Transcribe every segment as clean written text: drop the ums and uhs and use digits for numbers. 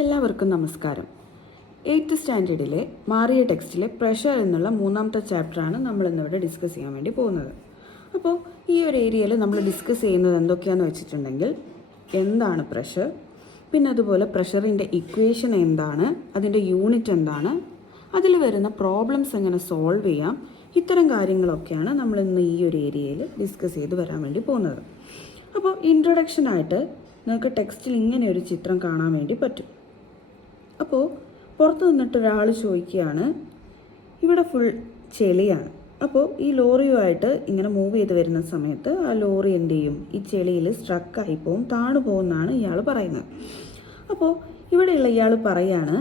എല്ലാവർക്കും നമസ്കാരം. 8th സ്റ്റാൻഡേർഡിലെ മാറിയ ടെക്സ്റ്റിലെ പ്രഷർ എന്നുള്ള 3ാമത്തെ ചാപ്റ്ററാണ് നമ്മൾ ഇന്നിവിടെ ഡിസ്കസ് ചെയ്യാൻ വേണ്ടി പോകുന്നത്. അപ്പോൾ ഈ ഒരു ഏരിയയിൽ നമ്മൾ ഡിസ്കസ് ചെയ്യുന്നത് എന്തൊക്കെയാണെന്ന് വെച്ചിട്ടുണ്ടെങ്കിൽ, എന്താണ് പ്രഷർ, പിന്നെ അതുപോലെ പ്രഷറിൻ്റെ ഇക്വേഷൻ എന്താണ്, അതിൻ്റെ യൂണിറ്റ് എന്താണ്, അതിൽ വരുന്ന പ്രോബ്ലംസ് എങ്ങനെ സോൾവ് ചെയ്യാം, ഇത്തരം കാര്യങ്ങളൊക്കെയാണ് നമ്മൾ ഇന്ന് ഈ ഒരു ഏരിയയിൽ ഡിസ്കസ് ചെയ്ത് വരാൻ വേണ്ടി പോകുന്നത്. അപ്പോൾ ഇൻട്രൊഡക്ഷനായിട്ട് നിങ്ങൾക്ക് ടെക്സ്റ്റിൽ ഇങ്ങനെ ഒരു ചിത്രം കാണാൻ വേണ്ടി പറ്റും. അപ്പോൾ പുറത്ത് നിന്നിട്ട് ഒരാൾ ചോദിക്കുകയാണ്, ഇവിടെ ഫുൾ ചെളിയാണ്. അപ്പോൾ ഈ ലോറിയുമായിട്ട് ഇങ്ങനെ മൂവ് ചെയ്ത് വരുന്ന സമയത്ത് ആ ലോറി എന്ത് ചെയ്യും, ഈ ചെളിയിൽ സ്ട്രക്കായി പോവും, താണു പോകുമെന്നാണ് ഇയാൾ പറയുന്നത്. അപ്പോൾ ഇവിടെയുള്ള ഇയാൾ പറയാണ്,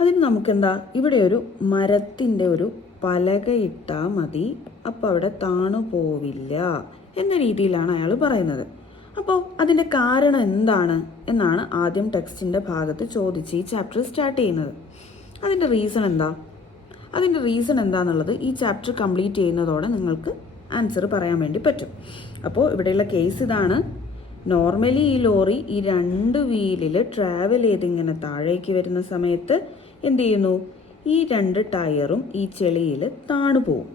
അതിന് നമുക്കെന്താ, ഇവിടെ ഒരു മരത്തിൻ്റെ ഒരു പലക ഇട്ടാൽ മതി, അപ്പോൾ അവിടെ താണു പോവില്ല എന്ന രീതിയിലാണ് അയാൾ പറയുന്നത്. അപ്പോൾ അതിൻ്റെ കാരണം എന്താണ് എന്നാണ് ആദ്യം ടെക്സ്റ്റിൻ്റെ ഭാഗത്ത് ചോദിച്ച് ഈ ചാപ്റ്റർ സ്റ്റാർട്ട് ചെയ്യുന്നത്. അതിൻ്റെ റീസൺ എന്താണെന്നുള്ളത് ഈ ചാപ്റ്റർ കംപ്ലീറ്റ് ചെയ്യുന്നതോടെ നിങ്ങൾക്ക് ആൻസർ പറയാൻ വേണ്ടി പറ്റും. അപ്പോൾ ഇവിടെയുള്ള കേസ് ഇതാണ്. നോർമലി ഈ ലോറി ഈ 2 വീലിൽ ട്രാവൽ ചെയ്ത് ഇങ്ങനെ താഴേക്ക് വരുന്ന സമയത്ത് എന്ത് ചെയ്യുന്നു, ഈ 2 ടയറും ഈ ചെളിയിൽ താണു പോവും.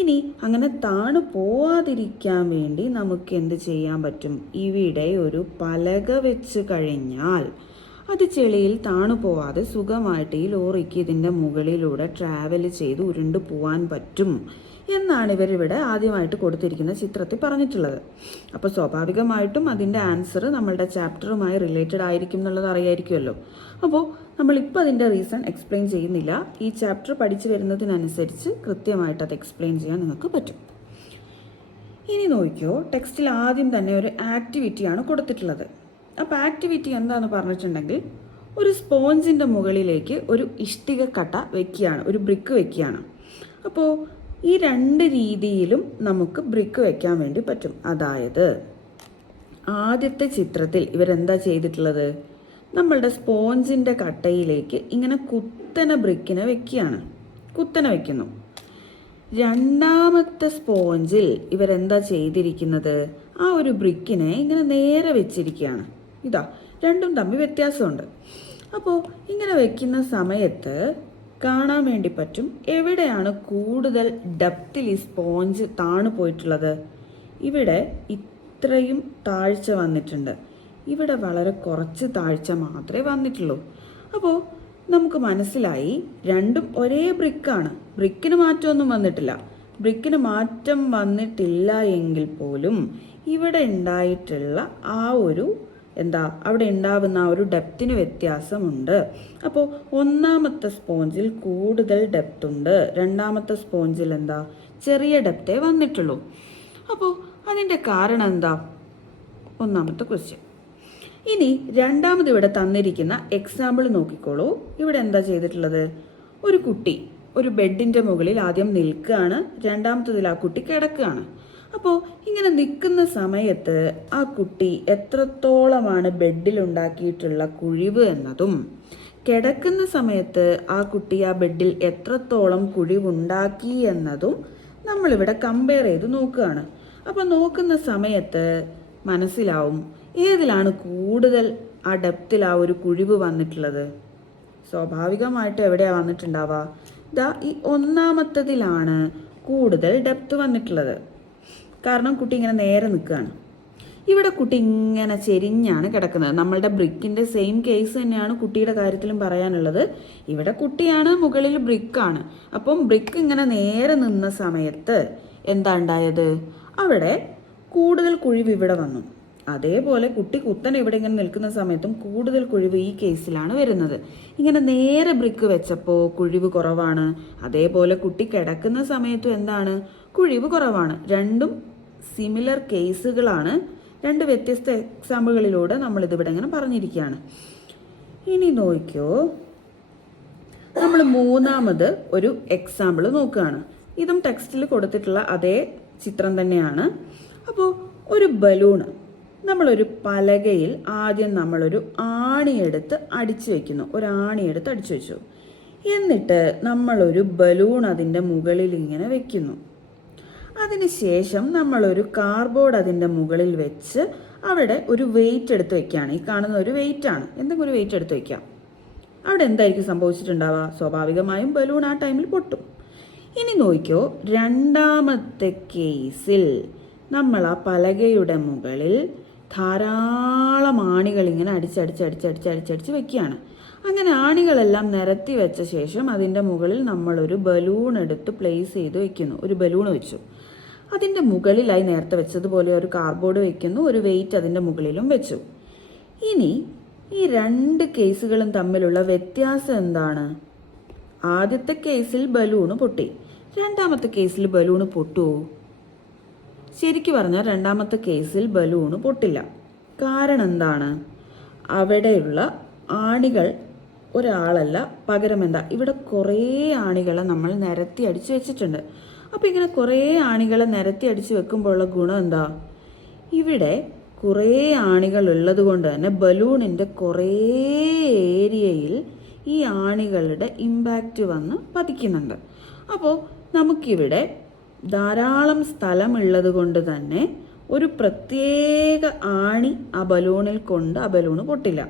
ഇനി അങ്ങനെ താണു പോവാതിരിക്കാൻ വേണ്ടി നമുക്ക് എന്ത് ചെയ്യാൻ പറ്റും, ഇവിടെ ഒരു പലക വെച്ച് കഴിഞ്ഞാൽ അത് ചെളിയിൽ താണു പോവാതെ സുഖമായിട്ട് ഈ ലോറിക്ക് ഇതിൻ്റെ മുകളിലൂടെ ട്രാവൽ ചെയ്ത് ഉരുണ്ടു പോവാൻ പറ്റും എന്നാണ് ഇവരിവിടെ ആദ്യമായിട്ട് കൊടുത്തിരിക്കുന്ന ചിത്രത്തിൽ പറഞ്ഞിട്ടുള്ളത്. അപ്പോൾ സ്വാഭാവികമായിട്ടും അതിൻ്റെ ആൻസർ നമ്മളുടെ ചാപ്റ്ററുമായി റിലേറ്റഡ് ആയിരിക്കും എന്നുള്ളത് അറിയായിരിക്കുമല്ലോ. അപ്പോൾ നമ്മളിപ്പോൾ അതിൻ്റെ റീസൺ എക്സ്പ്ലെയിൻ ചെയ്യുന്നില്ല. ഈ ചാപ്റ്റർ പഠിച്ചു വരുന്നതിനനുസരിച്ച് കൃത്യമായിട്ട് അത് എക്സ്പ്ലെയിൻ ചെയ്യാൻ നിങ്ങൾക്ക് പറ്റും. ഇനി നോക്കിയോ, ടെക്സ്റ്റിൽ ആദ്യം തന്നെ ഒരു ആക്ടിവിറ്റിയാണ് കൊടുത്തിട്ടുള്ളത്. അപ്പോൾ ആക്ടിവിറ്റി എന്താണെന്ന് പറഞ്ഞിട്ടുണ്ടെങ്കിൽ, ഒരു സ്പോഞ്ചിൻ്റെ മുകളിലേക്ക് ഒരു ഇഷ്ടിക കട്ട വെക്കുകയാണ്, ഒരു ബ്രിക്ക് വെക്കുകയാണ്. അപ്പോൾ ഈ 2 രീതിയിലും നമുക്ക് ബ്രിക്ക് വെക്കാൻ വേണ്ടി പറ്റും. അതായത് ആദ്യത്തെ ചിത്രത്തിൽ ഇവരെന്താ ചെയ്തിട്ടുള്ളത്, നമ്മളുടെ സ്പോഞ്ചിൻ്റെ കട്ടയിലേക്ക് ഇങ്ങനെ കുത്തനെ ബ്രിക്കിനെ വെക്കുന്നു. രണ്ടാമത്തെ സ്പോഞ്ചിൽ ഇവരെന്താ ചെയ്തിരിക്കുന്നത്, ആ ഒരു ബ്രിക്കിനെ ഇങ്ങനെ നേരെ വെച്ചിരിക്കുകയാണ്. ഇതാ, രണ്ടും തമ്മിൽ വ്യത്യാസമുണ്ട്. അപ്പോൾ ഇങ്ങനെ വെക്കുന്ന സമയത്ത് കാണാൻ വേണ്ടി പറ്റും എവിടെയാണ് കൂടുതൽ ഡെപ്തിൽ ഈ സ്പോഞ്ച് താണു പോയിട്ടുള്ളത്. ഇവിടെ ഇത്രയും താഴ്ച വന്നിട്ടുണ്ട്, ഇവിടെ വളരെ കുറച്ച് താഴ്ച മാത്രമേ വന്നിട്ടുള്ളൂ. അപ്പോൾ നമുക്ക് മനസ്സിലായി രണ്ടും ഒരേ ബ്രിക്കാണ്, ബ്രിക്കിന് മാറ്റമൊന്നും വന്നിട്ടില്ല. ബ്രിക്കിന് മാറ്റം വന്നിട്ടില്ല എങ്കിൽ പോലും ഇവിടെ ഉണ്ടായിട്ടുള്ള ആ ഒരു അവിടെ ഉണ്ടാവുന്ന ആ ഒരു ഡെപ്തിന് വ്യത്യാസമുണ്ട്. അപ്പോൾ ഒന്നാമത്തെ സ്പോഞ്ചിൽ കൂടുതൽ ഡെപ്ത് ഉണ്ട്, രണ്ടാമത്തെ സ്പോഞ്ചിൽ ചെറിയ ഡെപ്തേ വന്നിട്ടുള്ളൂ. അപ്പോൾ അതിൻ്റെ കാരണം എന്താ, ഒന്നാമത്തെ ക്വസ്റ്റ്യൻ. ഇനി രണ്ടാമത് ഇവിടെ തന്നിരിക്കുന്ന എക്സാമ്പിൾ നോക്കിക്കോളൂ. ഇവിടെ എന്താ ചെയ്തിട്ടുള്ളത്, ഒരു കുട്ടി ഒരു ബെഡിൻ്റെ മുകളിൽ ആദ്യം നിൽക്കുകയാണ്, രണ്ടാമത്തതിൽ ആ കുട്ടി കിടക്കുകയാണ്. അപ്പോൾ ഇങ്ങനെ നിൽക്കുന്ന സമയത്ത് ആ കുട്ടി എത്രത്തോളമാണ് ബെഡിൽ ഉണ്ടാക്കിയിട്ടുള്ള കുഴിവ് എന്നതും, കിടക്കുന്ന സമയത്ത് ആ കുട്ടി ആ ബെഡിൽ എത്രത്തോളം കുഴിവുണ്ടാക്കി എന്നതും നമ്മളിവിടെ കമ്പയർ ചെയ്ത് നോക്കുകയാണ്. അപ്പോൾ നോക്കുന്ന സമയത്ത് മനസ്സിലാവും ഏതിലാണ് കൂടുതൽ ആ ഡെപ്തിൽ ആ ഒരു കുഴിവ് വന്നിട്ടുള്ളത്. സ്വാഭാവികമായിട്ട് എവിടെയാണ് വന്നിട്ടുണ്ടാവുക, ഈ ഒന്നാമത്തതിലാണ് കൂടുതൽ ഡെപ്ത് വന്നിട്ടുള്ളത്. കാരണം കുട്ടി ഇങ്ങനെ നേരെ നിൽക്കുകയാണ്. ഇവിടെ കുട്ടി ഇങ്ങനെ ചെരിഞ്ഞാണ് കിടക്കുന്നത്. നമ്മളുടെ ബ്രിക്കിൻ്റെ സെയിം കേസ് തന്നെയാണ് കുട്ടിയുടെ കാര്യത്തിലും പറയാനുള്ളത്. ഇവിടെ കുട്ടിയാണ്, മുകളിൽ ബ്രിക്കാണ്. അപ്പം ബ്രിക്ക് ഇങ്ങനെ നേരെ നിന്ന സമയത്ത് എന്താ ഉണ്ടായത്, അവിടെ കൂടുതൽ കുഴിവ് ഇവിടെ വന്നു. അതേപോലെ കുട്ടി കുത്തനെ ഇവിടെ ഇങ്ങനെ നിൽക്കുന്ന സമയത്തും കൂടുതൽ കുഴിവ് ഈ കേസിലാണ് വരുന്നത്. ഇങ്ങനെ നേരെ ബ്രിക്ക് വെച്ചപ്പോൾ കുഴിവ് കുറവാണ്. അതേപോലെ കുട്ടി കിടക്കുന്ന സമയത്തും കുഴിവ് കുറവാണ്. രണ്ടും സിമിലർ കേസുകളാണ്. 2 വ്യത്യസ്ത എക്സാമ്പിളുകളിലൂടെ നമ്മളിതിവിടെ ഇങ്ങനെ പറഞ്ഞിരിക്കുകയാണ്. ഇനി നോക്കിയോ, നമ്മൾ 3ാമത് ഒരു എക്സാമ്പിൾ നോക്കുകയാണ്. ഇതും ടെക്സ്റ്റിൽ കൊടുത്തിട്ടുള്ള അതേ ചിത്രം തന്നെയാണ്. അപ്പോൾ ഒരു ബലൂണ് നമ്മളൊരു പലകയിൽ ആദ്യം നമ്മളൊരു ആണിയെടുത്ത് അടിച്ചു വെക്കുന്നു, വെച്ചു. എന്നിട്ട് നമ്മളൊരു ബലൂൺ അതിൻ്റെ മുകളിൽ ഇങ്ങനെ വെക്കുന്നു. അതിനുശേഷം നമ്മളൊരു കാർഡ്ബോർഡ് അതിൻ്റെ മുകളിൽ വെച്ച് അവിടെ ഒരു വെയിറ്റ് എടുത്ത് വെക്കുകയാണ്. ഈ കാണുന്ന ഒരു വെയിറ്റ് ആണ്. എന്തെങ്കിലും ഒരു വെയിറ്റ് എടുത്ത് വെക്കാം. അവിടെ എന്തായിരിക്കും സംഭവിച്ചിട്ടുണ്ടാവുക? സ്വാഭാവികമായും ബലൂൺ ആ ടൈമിൽ പൊട്ടും. ഇനി നോക്കിയോ, രണ്ടാമത്തെ കേസിൽ നമ്മൾ ആ പലകയുടെ മുകളിൽ ധാരാളം ആണികൾ ഇങ്ങനെ അടിച്ചടിച്ച് വെക്കുകയാണ്. അങ്ങനെ ആണികളെല്ലാം നിരത്തി വെച്ച ശേഷം അതിൻ്റെ മുകളിൽ നമ്മളൊരു ബലൂൺ എടുത്ത് പ്ലേസ് ചെയ്ത് വെക്കുന്നു. ഒരു ബലൂൺ വെച്ചു. അതിൻ്റെ മുകളിലായി നേരത്തെ വെച്ചതുപോലെ ഒരു കാർഡ്ബോർഡ് വെക്കുന്നു. ഒരു വെയിറ്റ് അതിൻ്റെ മുകളിലും വെച്ചു. ഇനി ഈ രണ്ട് കേസുകളും തമ്മിലുള്ള വ്യത്യാസം എന്താണ്? ആദ്യത്തെ കേസിൽ ബലൂണ് പൊട്ടി. രണ്ടാമത്തെ കേസിൽ ബലൂണ് പൊട്ടുമോ? ശരിക്കും പറഞ്ഞാൽ രണ്ടാമത്തെ കേസിൽ ബലൂണ് പൊട്ടില്ല. കാരണം എന്താണ്? അവിടെയുള്ള ആണികൾ ഒരാളല്ല, പകരം എന്താ, ഇവിടെ കുറേ ആണികളെ നമ്മൾ നിരത്തി അടിച്ച് വെച്ചിട്ടുണ്ട്. അപ്പോൾ ഇങ്ങനെ കുറേ ആണികളെ നിരത്തി അടിച്ച് വെക്കുമ്പോഴുള്ള ഗുണം എന്താ? ഇവിടെ കുറേ ആണികൾ ഉള്ളത് കൊണ്ട് തന്നെ ബലൂണിൻ്റെ കുറേ ഏരിയയിൽ ഈ ആണികളുടെ ഇമ്പാക്റ്റ് വന്ന് പതിക്കുന്നുണ്ട്. അപ്പോൾ നമുക്കിവിടെ ധാരാളം സ്ഥലമുള്ളത് കൊണ്ട് തന്നെ ഒരു പ്രത്യേക ആണി ആ ബലൂണിൽ കൊണ്ട് ആ ബലൂണ് പൊട്ടില്ല.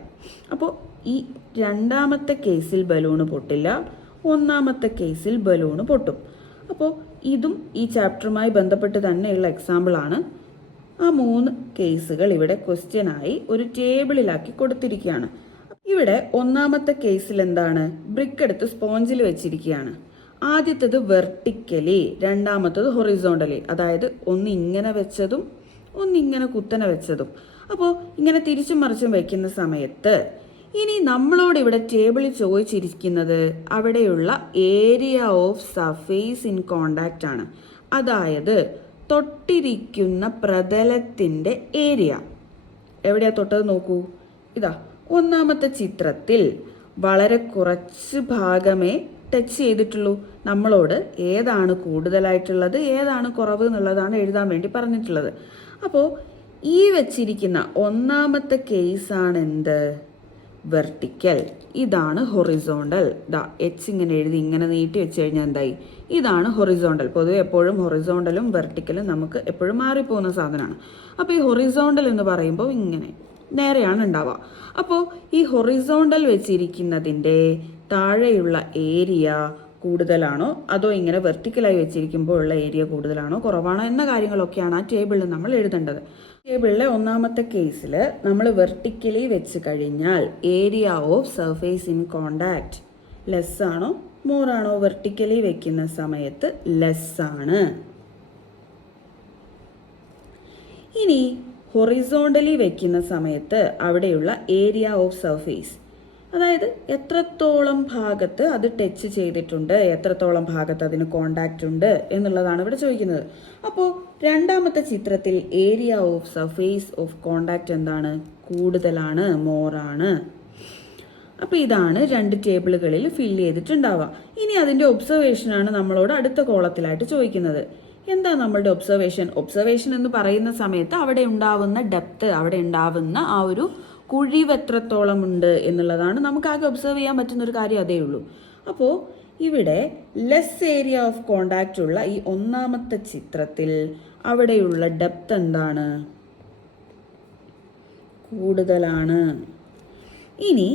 അപ്പോൾ ഈ രണ്ടാമത്തെ കേസിൽ ബലൂണ് പൊട്ടില്ല, ഒന്നാമത്തെ കേസിൽ ബലൂണ് പൊട്ടും. അപ്പോൾ ഇതും ഈ ചാപ്റ്ററുമായി ബന്ധപ്പെട്ട് തന്നെയുള്ള എക്സാമ്പിളാണ്. ആ 3 കേസുകൾ ഇവിടെ ക്വസ്റ്റ്യനായി ഒരു ടേബിളിലാക്കി കൊടുത്തിരിക്കുകയാണ്. ഇവിടെ ഒന്നാമത്തെ കേസിൽ എന്താണ്? ബ്രിക്ക് എടുത്ത് സ്പോഞ്ചിൽ വെച്ചിരിക്കുകയാണ്. ആദ്യത്തേത് വെർട്ടിക്കലി, രണ്ടാമത്തേത് ഹൊറിസോണ്ടലി. അതായത് ഒന്ന് ഇങ്ങനെ വെച്ചതും ഒന്നിങ്ങനെ കുത്തനെ വെച്ചതും. അപ്പോൾ ഇങ്ങനെ തിരിച്ചും മറിച്ചും വെക്കുന്ന സമയത്ത് ഇനി നമ്മളോട് ഇവിടെ ടേബിളിൽ ചോദിച്ചിരിക്കുന്നത് അവിടെയുള്ള area of surface in contact ആണ്. അതായത് തൊട്ടിരിക്കുന്ന പ്രതലത്തിൻ്റെ ഏരിയ. എവിടെയാ തൊട്ടത് നോക്കൂ. ഇതാ ഒന്നാമത്തെ ചിത്രത്തിൽ വളരെ കുറച്ച് ഭാഗമേ ടച്ച് ചെയ്തിട്ടുള്ളൂ. നമ്മളോട് ഏതാണ് കൂടുതലായിട്ടുള്ളത് ഏതാണ് കുറവ് എന്നുള്ളതാണ് എഴുതാൻ വേണ്ടി പറഞ്ഞിട്ടുള്ളത്. അപ്പോൾ ഈ വെച്ചിരിക്കുന്ന ഒന്നാമത്തെ കേസാണ് എന്ത്? വെർട്ടിക്കൽ. ഇതാണ് ഹൊറിസോണ്ടൽ. എച്ച് ഇങ്ങനെ എഴുതി ഇങ്ങനെ നീട്ടി വെച്ച് കഴിഞ്ഞാൽ എന്തായി? ഇതാണ് ഹൊറിസോണ്ടൽ. പൊതുവെ എപ്പോഴും ഹൊറിസോണ്ടലും വെർട്ടിക്കലും നമുക്ക് എപ്പോഴും മാറിപ്പോകുന്ന സാധനമാണ്. അപ്പോൾ ഈ ഹൊറിസോണ്ടൽ എന്ന് പറയുമ്പോൾ ഇങ്ങനെ നേരെയാണ് ഉണ്ടാവുക. അപ്പോൾ ഈ ഹൊറിസോണ്ടൽ വെച്ചിരിക്കുന്നതിൻ്റെ താഴെയുള്ള ഏരിയ കൂടുതലാണോ അതോ ഇങ്ങനെ വെർട്ടിക്കലായി വെച്ചിരിക്കുമ്പോൾ ഉള്ള ഏരിയ കൂടുതലാണോ കുറവാണോ എന്ന കാര്യങ്ങളൊക്കെയാണ് ആ ടേബിളിൽ നമ്മൾ എഴുതേണ്ടത്. ടേബിളിലെ ഒന്നാമത്തെ കേസിൽ നമ്മൾ വെർട്ടിക്കലി വെച്ച് കഴിഞ്ഞാൽ area of surface in contact less ആണോ മോർ ആണോ? വെർട്ടിക്കലി വെക്കുന്ന സമയത്ത് ലെസ് ആണ്. ഇനി ഹൊറിസോണ്ടലി വെക്കുന്ന സമയത്ത് അവിടെയുള്ള ഏരിയ ഓഫ് സർഫേസ്, അതായത് എത്രത്തോളം ഭാഗത്ത് അത് ടച്ച് ചെയ്തിട്ടുണ്ട്, എത്രത്തോളം ഭാഗത്ത് അതിന് കോണ്ടാക്റ്റ് ഉണ്ട് എന്നുള്ളതാണ് ഇവിടെ ചോദിക്കുന്നത്. അപ്പോൾ രണ്ടാമത്തെ ചിത്രത്തിൽ area of surface of contact എന്താണ്? കൂടുതലാണ്, മോറാണ്. അപ്പോൾ ഇതാണ് രണ്ട് ടേബിളുകളിൽ ഫില്ല് ചെയ്തിട്ടുണ്ടാവുക. ഇനി അതിൻ്റെ ഒബ്സർവേഷനാണ് നമ്മളോട് അടുത്ത കോളത്തിലായിട്ട് ചോദിക്കുന്നത്. എന്താ നമ്മളുടെ ഒബ്സർവേഷൻ എന്ന് പറയുന്ന സമയത്ത് അവിടെ ഉണ്ടാവുന്ന ഡെപ്ത്, അവിടെ ഉണ്ടാവുന്ന ആ ഒരു കുഴിവ് എത്രത്തോളം ഉണ്ട് എന്നുള്ളതാണ് നമുക്ക് ആകെ ഒബ്സർവ് ചെയ്യാൻ പറ്റുന്ന ഒരു കാര്യം, അതേ ഉള്ളൂ. അപ്പോൾ ഇവിടെ ലെസ് ഏരിയ ഓഫ് കോണ്ടാക്റ്റ് ഉള്ള ഈ ഒന്നാമത്തെ ചിത്രത്തിൽ അവിടെയുള്ള ഡെപ്ത് എന്താണ്? കൂടുതലാണ്. ഇനി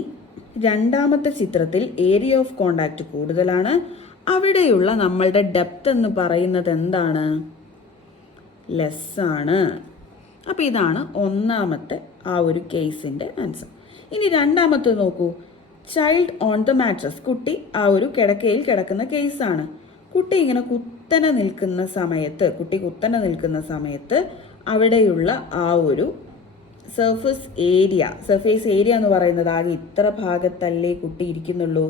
രണ്ടാമത്തെ ചിത്രത്തിൽ ഏരിയ ഓഫ് കോണ്ടാക്റ്റ് കൂടുതലാണ്, അവിടെയുള്ള നമ്മളുടെ ഡെപ്ത് എന്ന് പറയുന്നത് എന്താണ്? ലെസ് ആണ്. അപ്പോൾ ഇതാണ് ഒന്നാമത്തെ ആ ഒരു കേസിൻ്റെ ആൻസർ. ഇനി രണ്ടാമത്തെ നോക്കൂ, ചൈൽഡ് ഓൺ ദ മാട്രസ്, കുട്ടി ആ ഒരു കിടക്കയിൽ കിടക്കുന്ന കേസാണ്. കുട്ടി ഇങ്ങനെ കുത്തനെ നിൽക്കുന്ന സമയത്ത് അവിടെയുള്ള ആ ഒരു സർഫേസ് ഏരിയ എന്ന് പറയുന്നത് ആകെ ഇത്ര ഭാഗത്തല്ലേ കുട്ടി ഇരിക്കുന്നുള്ളൂ.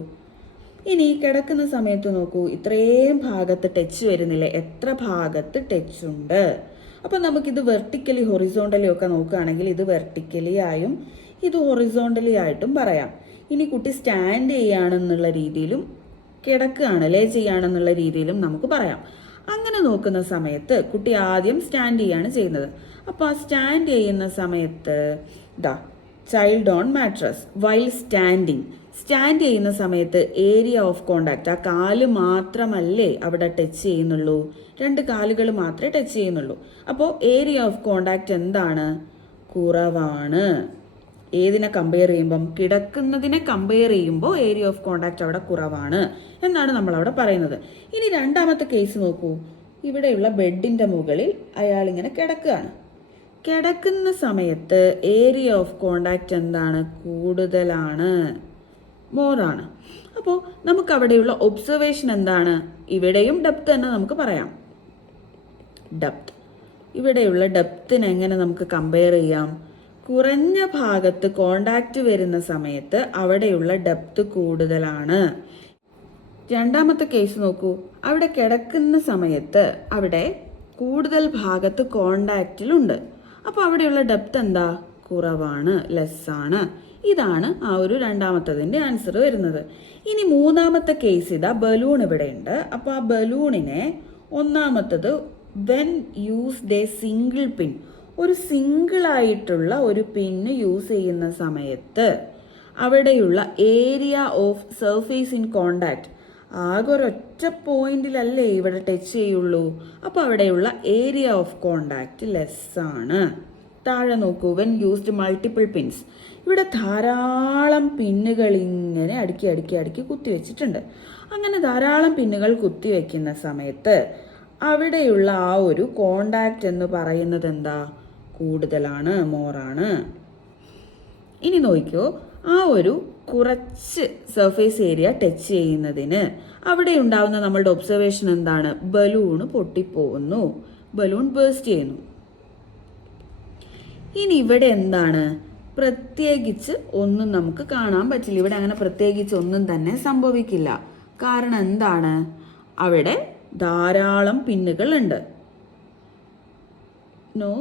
ഇനി കിടക്കുന്ന സമയത്ത് നോക്കൂ, ഇത്രയും ഭാഗത്ത് ടച്ച് വരുന്നില്ല, എത്ര ഭാഗത്ത് ടച്ച് ഉണ്ട്? അപ്പം നമുക്കിത് വെർട്ടിക്കലി ഹൊറിസോണ്ടലി ഒക്കെ നോക്കുകയാണെങ്കിൽ ഇത് വെർട്ടിക്കലി ആയും ഇത് ഹൊറിസോണ്ടലി ആയിട്ടും പറയാം. ഇനി കുട്ടി സ്റ്റാൻഡ് ചെയ്യുകയാണെന്നുള്ള രീതിയിലും കിടക്കുകയാണ് ലേ ചെയ്യുകയാണെന്നുള്ള രീതിയിലും നമുക്ക് പറയാം. അങ്ങനെ നോക്കുന്ന സമയത്ത് കുട്ടി ആദ്യം സ്റ്റാൻഡ് ചെയ്യാണ് ചെയ്യുന്നത്. അപ്പോൾ ആ സ്റ്റാൻഡ് ചെയ്യുന്ന സമയത്ത് child on mattress while stand ചെയ്യുന്ന സമയത്ത് ഏരിയ ഓഫ് കോണ്ടാക്ട്, ആ കാല് മാത്രമല്ലേ അവിടെ ടച്ച് ചെയ്യുന്നുള്ളൂ, രണ്ട് കാലുകൾ മാത്രമേ ടച്ച് ചെയ്യുന്നുള്ളൂ. അപ്പോൾ ഏരിയ ഓഫ് കോണ്ടാക്ട് എന്താണ്? കുറവാണ്. ഏതിനെ കമ്പയർ ചെയ്യുമ്പം? കിടക്കുന്നതിനെ കമ്പയർ ചെയ്യുമ്പോൾ ഏരിയ ഓഫ് കോണ്ടാക്ട് അവിടെ കുറവാണ് എന്നാണ് നമ്മൾ അവിടെ പറയുന്നത്. ഇനി രണ്ടാമത്തെ കേസ് നോക്കൂ. ഇവിടെയുള്ള ബെഡിന്റെ മുകളിൽ അയാൾ ഇങ്ങനെ കിടക്കുകയാണ്. കിടക്കുന്ന സമയത്ത് ഏരിയ ഓഫ് കോണ്ടാക്ട് എന്താണ്? കൂടുതലാണ്, മോറാണ്. അപ്പോൾ നമുക്ക് അവിടെയുള്ള ഒബ്സർവേഷൻ എന്താണ്? ഇവിടെയും ഡെപ്ത് തന്നെ നമുക്ക് പറയാം. ഡെപ്ത്, ഇവിടെയുള്ള ഡെപ്തിനെ എങ്ങനെ നമുക്ക് കമ്പയർ ചെയ്യാം? കുറഞ്ഞ ഭാഗത്ത് കോണ്ടാക്ട് വരുന്ന സമയത്ത് അവിടെയുള്ള ഡെപ്ത് കൂടുതലാണ്. രണ്ടാമത്തെ കേസ് നോക്കൂ. അവിടെ കിടക്കുന്ന സമയത്ത് അവിടെ കൂടുതൽ ഭാഗത്ത് കോണ്ടാക്റ്റിലുണ്ട്. അപ്പോൾ അവിടെയുള്ള ഡെപ്ത് എന്താ? കുറവാണ്, ലെസ് ആണ്. ഇതാണ് ആ ഒരു രണ്ടാമത്തതിന്റെ ആൻസർ വരുന്നത്. ഇനി മൂന്നാമത്തെ കേസ് ഇതാ, ബലൂൺ ഇവിടെ ഉണ്ട്. അപ്പോൾ ആ ബലൂണിനെ ഒന്നാമത്തത് വെൻ യൂസ്ഡ് എ സിംഗിൾ പിൻ, ഒരു സിംഗിൾ ആയിട്ടുള്ള ഒരു പിന്ന് യൂസ് ചെയ്യുന്ന സമയത്ത് അവിടെയുള്ള area of surface in contact ആകെ ഒരൊറ്റ പോയിന്റിലല്ലേ ഇവിടെ ടച്ച് ചെയ്യുള്ളൂ. അപ്പോൾ അവിടെയുള്ള ഏരിയ ഓഫ് കോണ്ടാക്ട് ലെസ് ആണ്. താഴെ നോക്കൂ. വെൻ യൂസ്ഡ് മൾട്ടിപ്പിൾ പിൻസ്, ഇവിടെ ധാരാളം പിന്നുകൾ ഇങ്ങനെ അടുക്കി അടുക്കി അടുക്കി കുത്തിവെച്ചിട്ടുണ്ട്. അങ്ങനെ ധാരാളം പിന്നുകൾ കുത്തിവെക്കുന്ന സമയത്ത് അവിടെയുള്ള ആ ഒരു കോണ്ടാക്ട് എന്ന് പറയുന്നത് എന്താ? കൂടുതലാണ്, മോറാണ്. ഇനി നോക്കിയോ, ആ ഒരു കുറച്ച് സർഫേസ് ഏരിയ ടച്ച് ചെയ്യുന്നതിന് അവിടെ ഉണ്ടാവുന്ന നമ്മളുടെ ഒബ്സർവേഷൻ എന്താണ്? ബലൂൺ പൊട്ടിപ്പോകുന്നു, ബലൂൺ ബേസ്റ്റ് ചെയ്യുന്നു. ഇനി ഇവിടെ എന്താണ്? പ്രത്യേകിച്ച് ഒന്നും നമുക്ക് കാണാൻ പറ്റില്ല. ഇവിടെ അങ്ങനെ പ്രത്യേകിച്ച് ഒന്നും തന്നെ സംഭവിക്കില്ല. കാരണം എന്താണ്? അവിടെ ധാരാളം പിന്നുകൾ ഉണ്ട്. നോ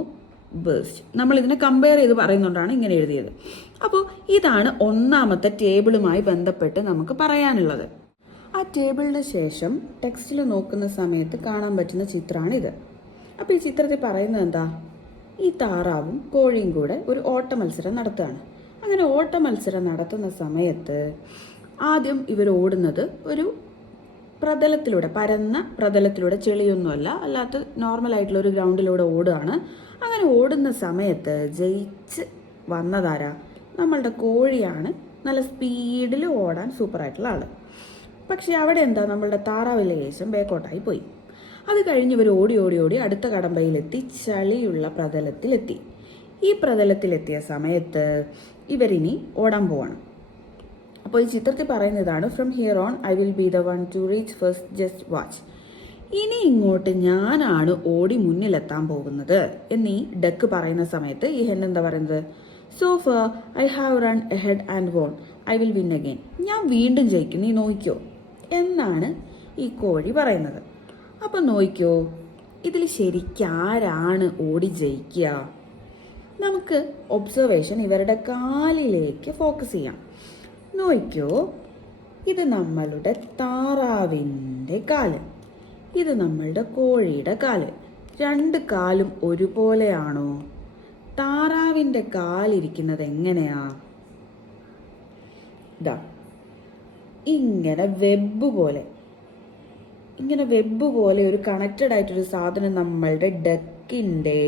ബേസ്റ്റ്. നമ്മൾ ഇതിനെ കമ്പയർ ചെയ്ത് പറയുന്നതുകൊണ്ടാണ് ഇങ്ങനെ എഴുതിയത്. അപ്പോൾ ഇതാണ് ഒന്നാമത്തെ ടേബിളുമായി ബന്ധപ്പെട്ട് നമുക്ക് പറയാനുള്ളത്. ആ ടേബിളിന് ശേഷം ടെക്സ്റ്റിൽ നോക്കുന്ന സമയത്ത് കാണാൻ പറ്റുന്ന ചിത്രമാണിത്. അപ്പോൾ ഈ ചിത്രത്തിൽ പറയുന്നത് എന്താ? ഈ താറാവും കോഴിയും കൂടെ ഒരു ഓട്ട മത്സരം നടത്തുകയാണ്. അങ്ങനെ ഓട്ട മത്സരം നടത്തുന്ന സമയത്ത് ആദ്യം ഇവർ ഓടുന്നത് ഒരു പ്രതലത്തിലൂടെ, പരന്ന പ്രതലത്തിലൂടെ, ചെളിയൊന്നുമല്ല, അല്ലാത്ത നോർമൽ ആയിട്ടുള്ള ഒരു ഗ്രൗണ്ടിലൂടെ ഓടുകയാണ്. അങ്ങനെ ഓടുന്ന സമയത്ത് ജയിച്ച് വന്നതാരാ? നമ്മളുടെ കോഴിയാണ്. നല്ല സ്പീഡിൽ ഓടാൻ സൂപ്പറായിട്ടുള്ള ആള്. പക്ഷെ അവിടെ എന്താ? നമ്മളുടെ താറാവിലെ ലേശം ബേക്കോട്ടായി പോയി. അത് കഴിഞ്ഞ് ഇവർ ഓടി ഓടി ഓടി അടുത്ത കടമ്പയിലെത്തി ചളിയുള്ള പ്രതലത്തിലെത്തി. ഈ പ്രതലത്തിലെത്തിയ സമയത്ത് ഇവരിനി ഓടാൻ പോവാണ്. അപ്പോൾ ഈ ചിത്രത്തിൽ പറയുന്നതാണ്, from here on I will be the one two reach first, just watch. ഇനി ഇങ്ങോട്ട് ഞാനാണ് ഓടി മുന്നിലെത്താൻ പോകുന്നത് എന്നീ ഡക്ക് പറയുന്ന സമയത്ത് ഈ ഹെൻ എന്താ പറയുന്നത്? So far I have run ahead and won, I will win again. ഞാൻ വീണ്ടും ജയിക്കും, നീ നോക്കിക്കോ എന്നാണ് ഈ കോഴി പറയുന്നത്. അപ്പം നോക്കിക്കോ, ഇതിൽ ശരിക്കും ആരാണ് ഓടി ജയിക്കുക? നമുക്ക് ഒബ്സർവേഷൻ ഇവരുടെ കാലിലേക്ക് ഫോക്കസ് ചെയ്യാം. നോക്കിക്കോ, ഇത് നമ്മളുടെ താറാവിൻ്റെ കാല്, ഇത് നമ്മളുടെ കോഴിയുടെ കാല്. രണ്ട് കാലും ഒരുപോലെയാണോ? താറാവിൻ്റെ കാലിരിക്കുന്നത് എങ്ങനെയാ? ഇതാ ഇങ്ങനെ വെബ് പോലെ, ഇങ്ങനെ വെബ് പോലെ ഒരു കണക്റ്റഡ് ആയിട്ടൊരു സാധനം നമ്മളുടെ ഡക്കിൻ്റെ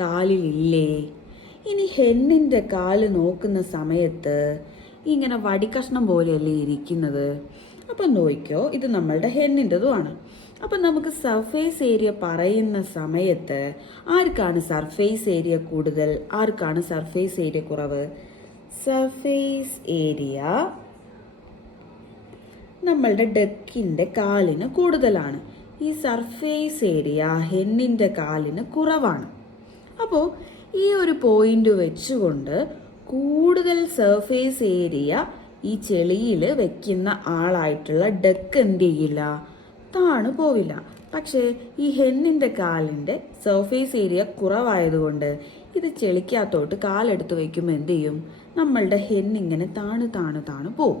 കാലിലില്ലേ? ഇനി ഹെന്നിൻ്റെ കാല് നോക്കുന്ന സമയത്ത് ഇങ്ങനെ വടിക്കഷ്ണം പോലെയല്ലേ ഇരിക്കുന്നത്. അപ്പം നോക്കിക്കോ, ഇത് നമ്മളുടെ ഹെന്നിൻ്റെതുമാണ്. അപ്പം നമുക്ക് സർഫേസ് ഏരിയ പറയുന്ന സമയത്ത് ആർക്കാണ് സർഫേസ് ഏരിയ കൂടുതൽ, ആർക്കാണ് സർഫേസ് ഏരിയ കുറവ്? സർഫേസ് ഏരിയ നമ്മളുടെ ഡക്കിൻ്റെ കാലിന് കൂടുതലാണ്. ഈ സർഫേസ് ഏരിയ ഹെന്നിൻ്റെ കാലിന് കുറവാണ്. അപ്പോൾ ഈ ഒരു പോയിന്റ് വെച്ചുകൊണ്ട് കൂടുതൽ സർഫേസ് ഏരിയ ഈ ചെളിയിൽ വെക്കുന്ന ആളായിട്ടുള്ള ഡക്ക് എന്ത് ചെയ്യില്ല? താണു പോവില്ല. പക്ഷേ ഈ ഹെന്നിൻ്റെ കാലിൻ്റെ സർഫേസ് ഏരിയ കുറവായതുകൊണ്ട് ഇത് ചെളിക്കകത്തോട്ട് കാലെടുത്ത് വയ്ക്കുമ്പോൾ എന്ത് ചെയ്യും? നമ്മളുടെ ഹെന്നിങ്ങനെ താണു പോവും.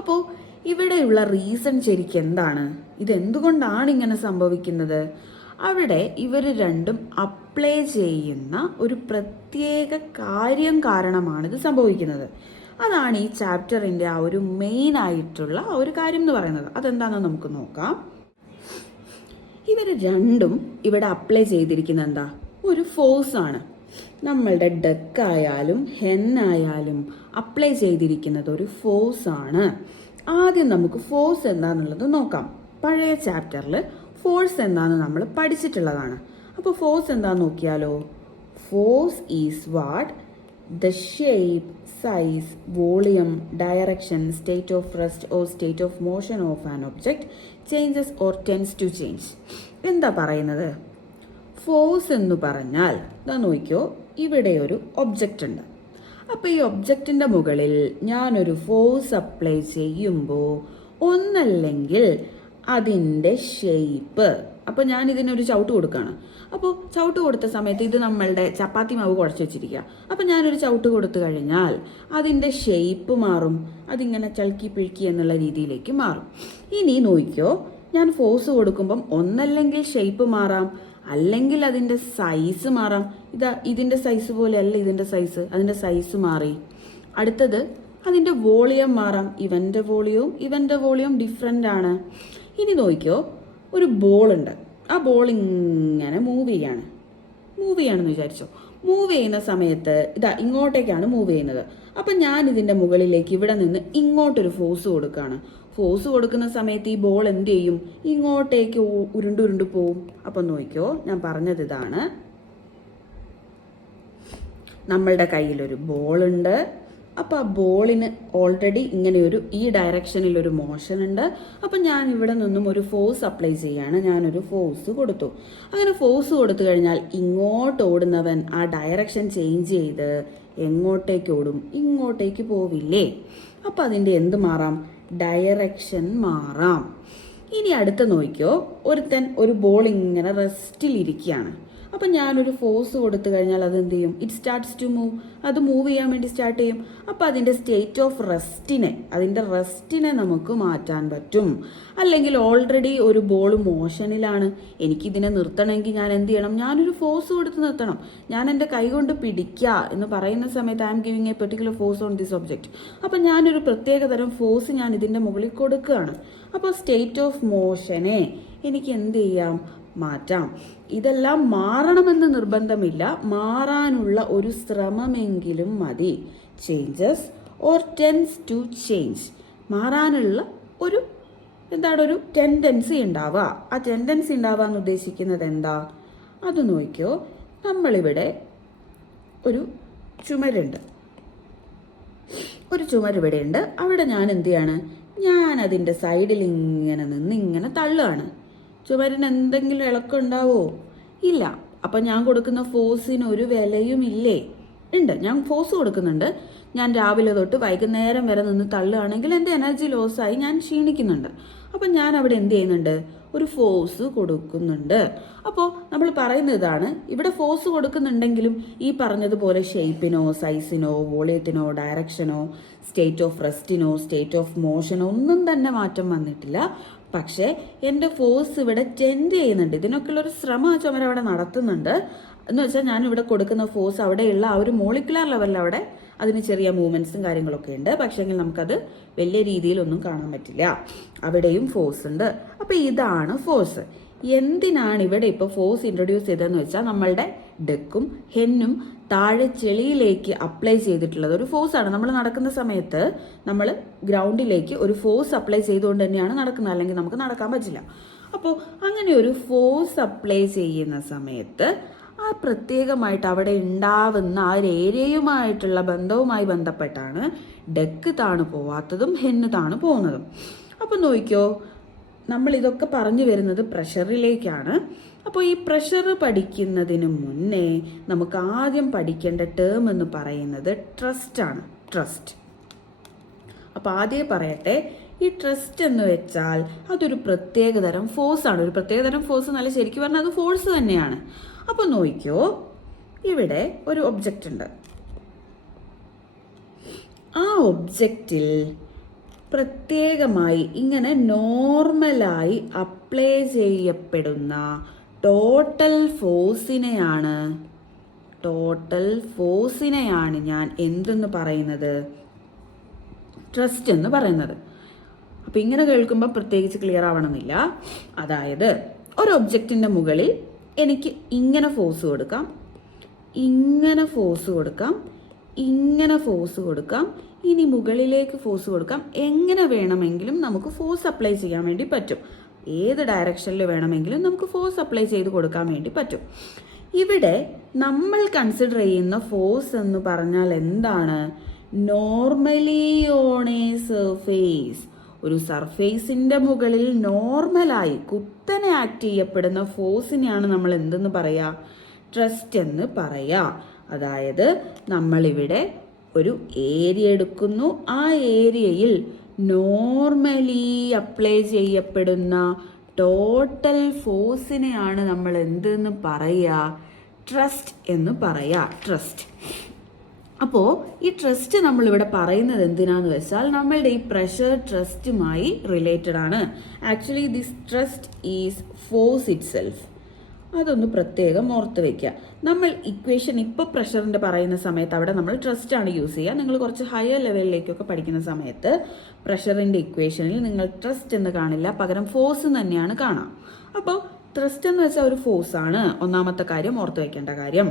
അപ്പോൾ ഇവിടെയുള്ള റീസൺ ശരിക്കും എന്താണ്? ഇതെന്തുകൊണ്ടാണ് ഇങ്ങനെ സംഭവിക്കുന്നത്? അവിടെ ഇവർ രണ്ടും അപ്ലൈ ചെയ്യുന്ന ഒരു പ്രത്യേക കാര്യം കാരണമാണ് ഇത് സംഭവിക്കുന്നത്. അതാണ് ഈ ചാപ്റ്ററിൻ്റെ ആ ഒരു മെയിൻ ആയിട്ടുള്ള ഒരു കാര്യം എന്ന് പറയുന്നത്. അതെന്താണെന്ന് നമുക്ക് നോക്കാം. ഇവർ രണ്ടും ഇവിടെ അപ്ലൈ ചെയ്തിരിക്കുന്ന എന്താ? ഒരു ഫോഴ്സ് ആണ്. നമ്മളുടെ ഡെക്കായാലും ഹെന്നായാലും അപ്ലൈ ചെയ്തിരിക്കുന്നത് ഒരു ഫോഴ്സ് ആണ്. ആദ്യം നമുക്ക് ഫോഴ്സ് എന്താണെന്നുള്ളത് നോക്കാം. പഴയ ചാപ്റ്ററിൽ ഫോഴ്സ് എന്താണെന്ന് നമ്മൾ പഠിച്ചിട്ടുള്ളതാണ്. അപ്പോൾ ഫോഴ്സ് എന്താണെന്ന് നോക്കിയാലോ. Force is what the shape, size, volume, direction, state of rest or state of motion of an object changes or tends to change. എന്താ പറയുന്നത്? ഫോഴ്സ് എന്ന് പറഞ്ഞാൽ ഇതാ നോക്കിയോ, ഇവിടെ ഒരു ഒബ്ജക്റ്റ് ഉണ്ട്. അപ്പോൾ ഈ ഒബ്ജക്റ്റിൻ്റെ മുകളിൽ ഞാനൊരു ഫോഴ്സ് അപ്ലൈ ചെയ്യുമ്പോൾ ഒന്നല്ലെങ്കിൽ അതിൻ്റെ ഷേപ്പ്, അപ്പോൾ ഞാൻ ഇതിനൊരു ചവിട്ട് കൊടുക്കുകയാണ്. അപ്പോൾ ചവിട്ട് കൊടുത്ത സമയത്ത് ഇത് നമ്മളുടെ ചപ്പാത്തി മാവ് കുഴച്ച് വെച്ചിരിക്കുക. അപ്പോൾ ഞാനൊരു ചവിട്ട് കൊടുത്തു കഴിഞ്ഞാൽ അതിൻ്റെ ഷേപ്പ് മാറും, അതിങ്ങനെ ചളുക്കി പിഴുക്കി എന്നുള്ള രീതിയിലേക്ക് മാറും. ഇനി നോക്കിയോ, ഞാൻ ഫോഴ്സ് കൊടുക്കുമ്പം ഒന്നല്ലെങ്കിൽ ഷേപ്പ് മാറാം, അല്ലെങ്കിൽ അതിൻ്റെ സൈസ് മാറാം. ഇതിൻ്റെ സൈസ് പോലെയല്ല ഇതിൻ്റെ സൈസ്, അതിൻ്റെ സൈസ് മാറി. അടുത്തത് അതിൻ്റെ വോളിയം മാറാം. ഇവൻ്റെ വോളിയം ഡിഫറെൻ്റ് ആണ്. ഇനി നോക്കിയോ, ഒരു ബോൾ ഉണ്ട്. ആ ബോൾ ഇങ്ങനെ മൂവ് ചെയ്യാണെന്ന് വിചാരിച്ചോ. മൂവ് ചെയ്യുന്ന സമയത്ത് ഇങ്ങോട്ടേക്കാണ് മൂവ് ചെയ്യുന്നത്. അപ്പം ഞാൻ ഇതിൻ്റെ മുകളിലേക്ക് ഇവിടെ നിന്ന് ഇങ്ങോട്ടൊരു ഫോഴ്സ് കൊടുക്കുകയാണ്. ഫോഴ്സ് കൊടുക്കുന്ന സമയത്ത് ഈ ബോൾ എന്ത് ചെയ്യും? ഇങ്ങോട്ടേക്ക് ഉരുണ്ട് പോവും. അപ്പം നോക്കിയോ, ഞാൻ പറഞ്ഞത് ഇതാണ്. നമ്മളുടെ കയ്യിലൊരു ബോളുണ്ട്. അപ്പോൾ ആ ബോളിന് ഓൾറെഡി ഇങ്ങനെ ഈ ഡയറക്ഷനിൽ ഒരു മോഷൻ ഉണ്ട്. അപ്പം ഞാൻ ഇവിടെ നിന്നും ഒരു ഫോഴ്സ് അപ്ലൈ ചെയ്യാണ്. ഞാനൊരു ഫോഴ്സ് കൊടുത്തു. അങ്ങനെ ഫോഴ്സ് കൊടുത്തു കഴിഞ്ഞാൽ ഇങ്ങോട്ട് ഓടുന്നവൻ ആ ഡയറക്ഷൻ ചേഞ്ച് ചെയ്ത് എങ്ങോട്ടേക്ക് ഓടും? ഇങ്ങോട്ടേക്ക് പോവില്ലേ? അപ്പം അതിൻ്റെ എന്ത് മാറാം? ഡയറക്ഷൻ മാറാം. ഇനി അടുത്ത നോക്കിയോ, ഒരു ബോൾ ഇങ്ങനെ റെസ്റ്റിലിരിക്കുകയാണ്. അപ്പം ഞാനൊരു ഫോഴ്സ് കൊടുത്തു കഴിഞ്ഞാൽ അത് എന്ത് ചെയ്യും? It starts to move. അത് മൂവ് ചെയ്യാൻ വേണ്ടി സ്റ്റാർട്ട് ചെയ്യും. അപ്പോൾ അതിൻ്റെ സ്റ്റേറ്റ് ഓഫ് റെസ്റ്റിനെ നമുക്ക് മാറ്റാൻ പറ്റും. അല്ലെങ്കിൽ ഓൾറെഡി ഒരു ബോൾ മോഷനിലാണ്, എനിക്കിതിനെ നിർത്തണമെങ്കിൽ ഞാൻ എന്ത് ചെയ്യണം? ഞാനൊരു ഫോഴ്സ് കൊടുത്ത് നിർത്തണം. ഞാൻ എൻ്റെ കൈ കൊണ്ട് പിടിക്കുക എന്ന് പറയുന്ന സമയത്ത് I am giving a particular force on this object. അപ്പം ഞാനൊരു പ്രത്യേക തരം ഫോഴ്സ് ഞാൻ ഇതിൻ്റെ മുകളിൽ കൊടുക്കുകയാണ്. അപ്പോൾ സ്റ്റേറ്റ് ഓഫ് മോഷനെ എനിക്ക് എന്ത് ചെയ്യാം? മാറ്റാം. ഇതെല്ലാം മാറണമെന്ന് നിർബന്ധമില്ല, മാറാനുള്ള ഒരു ശ്രമമെങ്കിലും മതി. Changes or tends to change, മാറാനുള്ള ഒരു ടെൻഡൻസി ഉണ്ടാവുക. ആ ടെൻഡൻസി ഉണ്ടാവുക എന്ന് ഉദ്ദേശിക്കുന്നത് എന്താ? അത് നോക്കിയോ, നമ്മളിവിടെ ഒരു ചുമരുണ്ട്. ഇവിടെ ഉണ്ട്. അവിടെ ഞാൻ എന്ത് ചെയ്യാണ്? ഞാൻ അതിൻ്റെ സൈഡിൽ ഇങ്ങനെ തള്ളുകയാണ്. ചുമരിന് എന്തെങ്കിലും ഇളക്കം ഉണ്ടാവോ? ഇല്ല. അപ്പം ഞാൻ കൊടുക്കുന്ന ഫോഴ്സിന് ഒരു വിലയും ഇല്ലേ? ഉണ്ട്. ഞാൻ ഫോഴ്സ് കൊടുക്കുന്നുണ്ട്. ഞാൻ രാവിലെ തൊട്ട് വൈകുന്നേരം വരെ നിന്ന് തള്ളുകയാണെങ്കിൽ എൻ്റെ എനർജി ലോസായി ഞാൻ ക്ഷീണിക്കുന്നുണ്ട്. അപ്പം ഞാൻ അവിടെ എന്ത് ചെയ്യുന്നുണ്ട്? ഒരു ഫോഴ്സ് കൊടുക്കുന്നുണ്ട്. അപ്പോൾ നമ്മൾ പറയുന്ന ഇതാണ്, ഇവിടെ ഫോഴ്സ് കൊടുക്കുന്നുണ്ടെങ്കിലും ഈ പറഞ്ഞതുപോലെ ഷേപ്പിനോ സൈസിനോ വോളിയത്തിനോ ഡയറക്ഷനോ സ്റ്റേറ്റ് ഓഫ് റെസ്റ്റിനോ സ്റ്റേറ്റ് ഓഫ് മോഷനോ ഒന്നും തന്നെ മാറ്റം വന്നിട്ടില്ല. പക്ഷേ എൻ്റെ ഫോഴ്സ് ഇവിടെ ടെൻഡ് ചെയ്യുന്നുണ്ട്. ഇതിനൊക്കെയുള്ളൊരു ശ്രമം ആ ചുമര അവിടെ നടത്തുന്നുണ്ട്. എന്ന് വെച്ചാൽ ഞാൻ ഇവിടെ കൊടുക്കുന്ന ഫോഴ്സ് അവിടെയുള്ള ആ ഒരു മോളിക്കുലർ ലെവലിൽ അവിടെ അതിന് ചെറിയ മൂവ്മെന്റ്സും കാര്യങ്ങളൊക്കെ ഉണ്ട്. പക്ഷേങ്കിൽ നമുക്കത് വലിയ രീതിയിലൊന്നും കാണാൻ പറ്റില്ല. അവിടെയും ഫോഴ്സ് ഉണ്ട്. അപ്പോൾ ഇതാണ് ഫോഴ്സ്. എന്തിനാണ് ഇവിടെ ഇപ്പോൾ ഫോഴ്സ് ഇൻട്രൊഡ്യൂസ് ചെയ്തതെന്ന് വെച്ചാൽ നമ്മളുടെ ഡെക്കും ഹെന്നും താഴെ ചെളിയിലേക്ക് അപ്ലൈ ചെയ്തിട്ടുള്ളത് ഒരു ഫോഴ്സാണ്. നമ്മൾ നടക്കുന്ന സമയത്ത് നമ്മൾ ഗ്രൗണ്ടിലേക്ക് ഒരു ഫോഴ്സ് അപ്ലൈ ചെയ്തുകൊണ്ട് തന്നെയാണ് നടക്കുന്നത്, അല്ലെങ്കിൽ നമുക്ക് നടക്കാൻ പറ്റില്ല. അപ്പോൾ അങ്ങനെ ഒരു ഫോഴ്സ് അപ്ലൈ ചെയ്യുന്ന സമയത്ത് ആ പ്രത്യേകമായിട്ട് അവിടെ ഉണ്ടാവുന്ന ആ ഒരു ഏരിയയുമായിട്ടുള്ള ബന്ധവുമായി ബന്ധപ്പെട്ടാണ് ഡെക്ക് താണ് പോവാത്തതും ഹെന്ന് താണ് പോകുന്നതും. അപ്പം നോക്കിക്കോ, നമ്മൾ ഇതൊക്കെ പറഞ്ഞു വരുന്നത് പ്രഷറിലേക്കാണ്. അപ്പോൾ ഈ പ്രഷർ പഠിക്കുന്നതിന് മുന്നേ നമുക്ക് ആദ്യം പഠിക്കേണ്ട ടേം എന്ന് പറയുന്നത് ട്രസ്റ്റ് ആണ്. അപ്പോൾ ആദ്യം പറയട്ടെ, ഈ ട്രസ്റ്റ് എന്ന് വെച്ചാൽ അതൊരു പ്രത്യേകതരം ഫോഴ്സ് ആണ്. ഒരു പ്രത്യേകതരം ഫോഴ്സ് എന്നല്ല, ശരിക്കും പറഞ്ഞാൽ അത് ഫോഴ്സ് തന്നെയാണ്. അപ്പോൾ നോക്കിക്കോ, ഇവിടെ ഒരു ഒബ്ജക്റ്റ് ഉണ്ട്. ആ ഒബ്ജക്റ്റിൽ പ്രത്യേകമായി ഇങ്ങനെ നോർമലായി അപ്ലൈ ചെയ്യപ്പെടുന്ന ടോട്ടൽ ഫോഴ്സിനെയാണ് ഞാൻ എന്തെന്ന് പറയുന്നത്? ട്രസ്റ്റ് എന്ന് പറയുന്നത്. അപ്പം ഇങ്ങനെ കേൾക്കുമ്പോൾ പ്രത്യേകിച്ച് ക്ലിയർ ആവണമെന്നില്ല. അതായത് ഒരു ഒബ്ജക്റ്റിൻ്റെ മുകളിൽ എനിക്ക് ഇങ്ങനെ ഫോഴ്സ് കൊടുക്കാം, ഇങ്ങനെ ഫോഴ്സ് കൊടുക്കാം, ഇങ്ങനെ ഫോഴ്സ് കൊടുക്കാം, ഇനി മുകളിലേക്ക് ഫോഴ്സ് കൊടുക്കാം. എങ്ങനെ വേണമെങ്കിലും നമുക്ക് ഫോഴ്സ് അപ്ലൈ ചെയ്യാൻ വേണ്ടി പറ്റും. ഏത് ഡയറക്ഷനിൽ വേണമെങ്കിലും നമുക്ക് ഫോഴ്സ് അപ്ലൈ ചെയ്ത് കൊടുക്കാൻ വേണ്ടി പറ്റും. ഇവിടെ നമ്മൾ കൺസിഡർ ചെയ്യുന്ന ഫോഴ്സ് എന്ന് പറഞ്ഞാൽ എന്താണ്? നോർമലി ഓൺ എ സർഫേസ്, ഒരു സർഫേസിന്റെ മുകളിൽ നോർമലായി കുത്തനെ ആക്ട് ചെയ്യപ്പെടുന്ന ഫോഴ്സിനെയാണ് നമ്മൾ എന്തെന്ന് പറയാ? ട്രസ്റ്റ് എന്ന് പറയാ. അതായത് നമ്മളിവിടെ ഒരു ഏരിയ എടുക്കുന്നു, ആ ഏരിയയിൽ നോർമലി അപ്ലൈ ചെയ്യപ്പെടുന്ന ടോട്ടൽ ഫോഴ്സിനെയാണ് നമ്മൾ എന്തെന്ന് പറയാ? ട്രസ്റ്റ് എന്ന് പറയാ. ട്രസ്റ്റ്. അപ്പോൾ ഈ ട്രസ്റ്റ് നമ്മളിവിടെ പറയുന്നത് എന്തിനാന്ന് വെച്ചാൽ നമ്മളുടെ ഈ പ്രഷർ ട്രസ്റ്റുമായി റിലേറ്റഡ് ആണ്. Actually this trust is force it self. അതൊന്ന് പ്രത്യേകം ഓർത്ത് വെക്കുക. നമ്മൾ ഇക്വേഷൻ ഇപ്പോൾ പ്രഷറിൻ്റെ പറയുന്ന സമയത്ത് അവിടെ നമ്മൾ ട്രസ്റ്റ് ആണ് യൂസ് ചെയ്യുക. നിങ്ങൾ കുറച്ച് ഹയർ ലെവലിലേക്കൊക്കെ പഠിക്കുന്ന സമയത്ത് പ്രഷറിൻ്റെ ഇക്വേഷനിൽ നിങ്ങൾ ട്രസ്റ്റ് എന്ന് കാണില്ല, പകരം ഫോഴ്സ് തന്നെയാണ് കാണാം. അപ്പോൾ ട്രസ്റ്റ് എന്ന് വെച്ചാൽ ഒരു ഫോഴ്സ് ആണ്, ഒന്നാമത്തെ കാര്യം ഓർത്ത് വെക്കേണ്ട കാര്യം.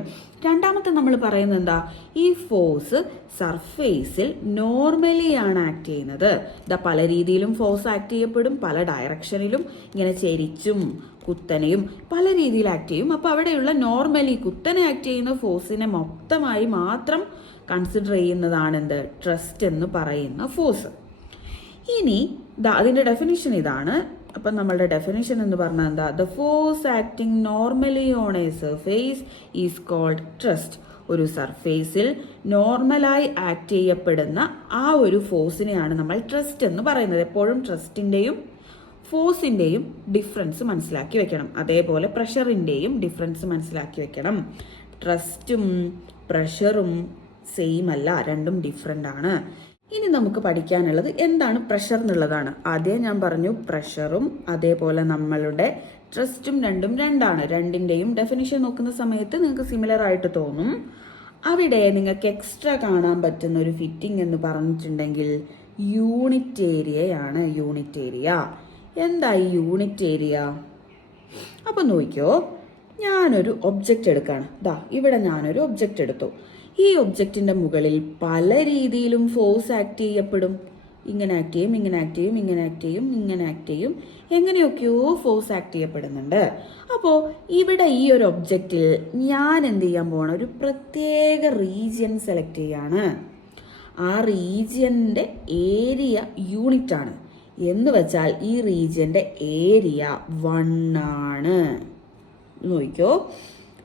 രണ്ടാമത്തെ നമ്മൾ പറയുന്നത് എന്താ? ഈ ഫോഴ്സ് സർഫേസിൽ നോർമലി ആണ് ആക്ട് ചെയ്യുന്നത്. ഇതാ പല രീതിയിലും ഫോഴ്സ് ആക്ട് ചെയ്യപ്പെടും, പല ഡയറക്ഷനിലും, ഇങ്ങനെ ചെരിച്ചും കുത്തനെയും പല രീതിയിൽ ആക്ട് ചെയ്യും. അപ്പോൾ അവിടെയുള്ള നോർമലി കുത്തനെ ആക്ട് ചെയ്യുന്ന ഫോഴ്സിനെ മൊത്തമായി മാത്രം കൺസിഡർ ചെയ്യുന്നതാണ് എന്ത്? ട്രസ്റ്റ് എന്ന് പറയുന്ന ഫോഴ്സ്. ഇനി അതിന്റെ ഡെഫിനിഷൻ ഇതാണ്. അപ്പം നമ്മളുടെ ഡെഫിനിഷൻ എന്ന് പറഞ്ഞാൽ എന്താ? The force acting normally on a surface is called thrust. ഒരു സർഫേസിൽ നോർമലായി ആക്ട് ചെയ്യപ്പെടുന്ന ആ ഒരു ഫോഴ്സിനെയാണ് നമ്മൾ ട്രസ്റ്റ് എന്ന് പറയുന്നത്. എപ്പോഴും ട്രസ്റ്റിന്റെയും ഫോഴ്സിന്റെയും ഡിഫറൻസ് മനസ്സിലാക്കി വെക്കണം. അതേപോലെ പ്രഷറിന്റെയും ഡിഫറൻസ് മനസ്സിലാക്കി വെക്കണം. ട്രസ്റ്റും പ്രഷറും സെയിം അല്ല, രണ്ടും ഡിഫറെന്റ് ആണ്. ഇനി നമുക്ക് പഠിക്കാനുള്ളത് എന്താണ് പ്രഷർ എന്നുള്ളതാണ്. ആദ്യം ഞാൻ പറഞ്ഞു പ്രഷറും അതേപോലെ നമ്മളുടെ ട്രസ്റ്റും രണ്ടും രണ്ടാണ്. രണ്ടിന്റെയും ഡെഫിനിഷൻ നോക്കുന്ന സമയത്ത് നിങ്ങൾക്ക് സിമിലർ ആയിട്ട് തോന്നും. അവിടെ നിങ്ങൾക്ക് എക്സ്ട്രാ കാണാൻ പറ്റുന്ന ഒരു ഫിറ്റിംഗ് എന്ന് പറഞ്ഞിട്ടുണ്ടെങ്കിൽ യൂണിറ്റ് ഏരിയയാണ്. യൂണിറ്റ് ഏരിയ എന്താ ഈ യൂണിറ്റ് ഏരിയ? അപ്പൊ നോക്കിയോ, ഞാനൊരു ഒബ്ജക്റ്റ് എടുക്കാണ്. ഇവിടെ ഞാനൊരു ഒബ്ജക്റ്റ് എടുത്തു. ഈ ഒബ്ജക്റ്റിന്റെ മുകളിൽ പല രീതിയിലും ഫോഴ്സ് ആക്ട് ചെയ്യപ്പെടും. ഇങ്ങനെ ആക്ട് ചെയ്യും, ഇങ്ങനെ ആക്ട് ചെയ്യും, ഇങ്ങനെ ആക്ട് ചെയ്യും, ഇങ്ങനെ ആക്ട് ചെയ്യും, എങ്ങനെയൊക്കെയോ ഫോഴ്സ് ആക്ട് ചെയ്യപ്പെടുന്നുണ്ട്. അപ്പോൾ ഇവിടെ ഈ ഒരു ഒബ്ജക്റ്റിൽ ഞാൻ എന്ത് ചെയ്യാൻ പോകണം? ഒരു പ്രത്യേക റീജിയൻ സെലക്ട് ചെയ്യാണ്. ആ റീജിയന്റെ ഏരിയ യൂണിറ്റ് ആണ്. എന്ന് വെച്ചാൽ ഈ റീജിയന്റെ ഏരിയ 1 ആണ്. നോക്കിക്കോ,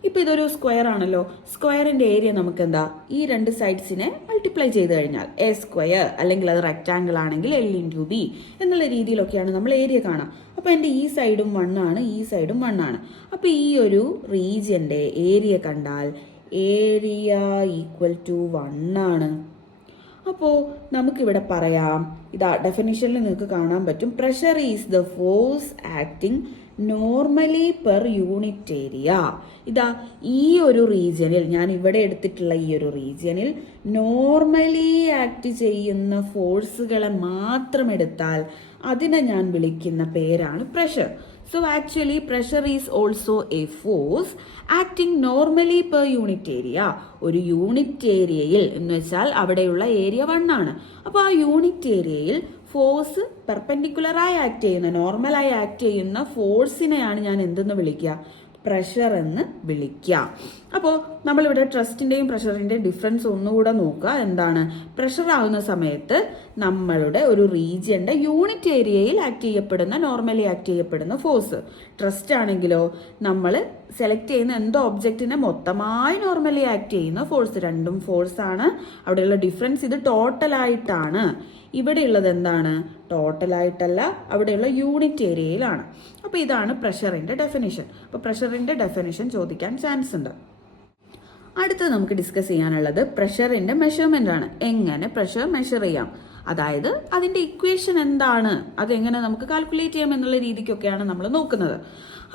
ഇപ്പൊ ഇതൊരു സ്ക്വയർ ആണല്ലോ. സ്ക്വയറിന്റെ ഏരിയ നമുക്ക് എന്താ? ഈ രണ്ട് സൈഡ്സിനെ മൾട്ടിപ്ലൈ ചെയ്ത് കഴിഞ്ഞാൽ എ സ്ക്വയർ, അല്ലെങ്കിൽ അത് റെക്ടാങ്കിൾ ആണെങ്കിൽ L×B എന്നുള്ള രീതിയിലൊക്കെയാണ് നമ്മൾ ഏരിയ കാണാം. അപ്പൊ എൻ്റെ ഈ സൈഡും 1 ആണ്, ഈ സൈഡും 1 ആണ്. അപ്പൊ ഈ ഒരു റീജിയന്റെ ഏരിയ കണ്ടാൽ ഏരിയ ഈക്വൽ ടു 1 ആണ്. അപ്പോൾ നമുക്കിവിടെ പറയാം, ഇതാ ഡെഫിനിഷനിൽ നിങ്ങൾക്ക് കാണാൻ പറ്റും, pressure is the force acting normally per unit area. ഇതാ ഈ ഒരു റീജിയനിൽ, ഞാൻ ഇവിടെ എടുത്തിട്ടുള്ള ഈ ഒരു റീജിയനിൽ നോർമലി ആക്ട് ചെയ്യുന്ന ഫോഴ്സുകളെ മാത്രം എടുത്താൽ അതിനെ ഞാൻ വിളിക്കുന്ന പേരാണ് pressure. So actually pressure is also a force acting normally per unit area. ഒരു യൂണിറ്റ് ഏരിയയിൽ എന്ന് വെച്ചാൽ അവിടെയുള്ള ഏരിയ 1 ആണ്. അപ്പോൾ ആ യൂണിറ്റ് ഏരിയയിൽ ഫോഴ്സ് പെർപെൻഡിക്കുലറായി ആക്ട് ചെയ്യുന്ന, നോർമലായി ആക്ട് ചെയ്യുന്ന ഫോഴ്സിനെയാണ് ഞാൻ എന്തെന്ന് വിളിക്കുക? പ്രഷർ എന്ന് വിളിക്കുക. അപ്പോൾ നമ്മളിവിടെ ട്രസ്റ്റിന്റെയും പ്രഷറിന്റെയും ഡിഫറൻസ് ഒന്നുകൂടെ നോക്കുക. എന്താണ്? പ്രഷർ ആവുന്ന സമയത്ത് നമ്മളുടെ ഒരു റീജിയന്റെ യൂണിറ്റ് ഏരിയയിൽ ആക്ട് ചെയ്യപ്പെടുന്ന, നോർമലി ആക്ട് ചെയ്യപ്പെടുന്ന ഫോഴ്സ്. ട്രസ്റ്റ് ആണെങ്കിലോ നമ്മൾ സെലക്ട് ചെയ്യുന്ന എന്തോ ഒബ്ജക്റ്റിനെ മൊത്തമായി നോർമലി ആക്ട് ചെയ്യുന്ന ഫോഴ്സ്. രണ്ടും ഫോഴ്സ് ആണ്. അവിടെയുള്ള ഡിഫറൻസ് ഇത് ടോട്ടലായിട്ടാണ്. ഇവിടെ ഉള്ളത് എന്താണ്? ടോട്ടലായിട്ടല്ല, അവിടെയുള്ള യൂണിറ്റ് ഏരിയയിലാണ്. അപ്പോൾ ഇതാണ് പ്രഷറിന്റെ ഡെഫിനിഷൻ. അപ്പോൾ പ്രഷറിന്റെ ഡെഫിനിഷൻ ചോദിക്കാൻ ചാൻസ് ഉണ്ട്. അടുത്ത നമുക്ക് ഡിസ്കസ് ചെയ്യാനുള്ളത് പ്രഷറിന്റെ മെഷർമെന്റ് ആണ്. എങ്ങനെ പ്രഷർ മെഷർ ചെയ്യാം, അതായത് അതിന്റെ ഇക്വേഷൻ എന്താണ്, അതെങ്ങനെ നമുക്ക് കാൽക്കുലേറ്റ് ചെയ്യാം എന്നുള്ള രീതിക്കൊക്കെയാണ് നമ്മൾ നോക്കുന്നത്.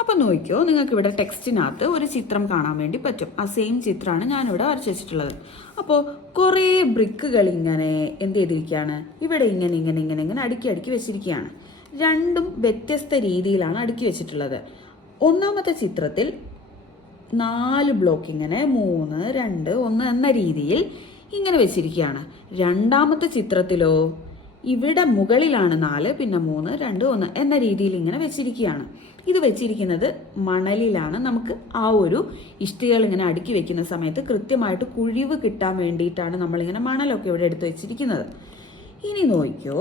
അപ്പം നോക്കിയോ, നിങ്ങൾക്ക് ഇവിടെ ടെക്സ്റ്റിനകത്ത് ഒരു ചിത്രം കാണാൻ വേണ്ടി പറ്റും. ആ സെയിം ചിത്രമാണ് ഞാനിവിടെ വരച്ചു വെച്ചിട്ടുള്ളത്. അപ്പോൾ കുറേ ബ്രിക്കുകൾ ഇങ്ങനെ എന്ത് ചെയ്തിരിക്കുകയാണ്? ഇവിടെ ഇങ്ങനെ ഇങ്ങനെ ഇങ്ങനെ ഇങ്ങനെ അടുക്കി അടുക്കി വെച്ചിരിക്കുകയാണ്. രണ്ടും വ്യത്യസ്ത രീതിയിലാണ് അടുക്കി വെച്ചിട്ടുള്ളത്. ഒന്നാമത്തെ ചിത്രത്തിൽ 4 ബ്ലോക്ക് ഇങ്ങനെ 3, 2, 1 എന്ന രീതിയിൽ ഇങ്ങനെ വെച്ചിരിക്കുകയാണ്. രണ്ടാമത്തെ ചിത്രത്തിലോ ഇവിടെ മുകളിലാണ് 4, പിന്നെ 3, 2, 1 എന്ന രീതിയിൽ ഇങ്ങനെ വെച്ചിരിക്കുകയാണ്. ഇത് വെച്ചിരിക്കുന്നത് മണലിലാണ്. നമുക്ക് ആ ഒരു ഇഷ്ടികകൾ ഇങ്ങനെ അടുക്കി വെക്കുന്ന സമയത്ത് കൃത്യമായിട്ട് കുഴിവ് കിട്ടാൻ വേണ്ടിയിട്ടാണ് നമ്മളിങ്ങനെ മണലൊക്കെ ഇവിടെ എടുത്ത് വെച്ചിരിക്കുന്നത്. ഇനി നോക്കിയോ,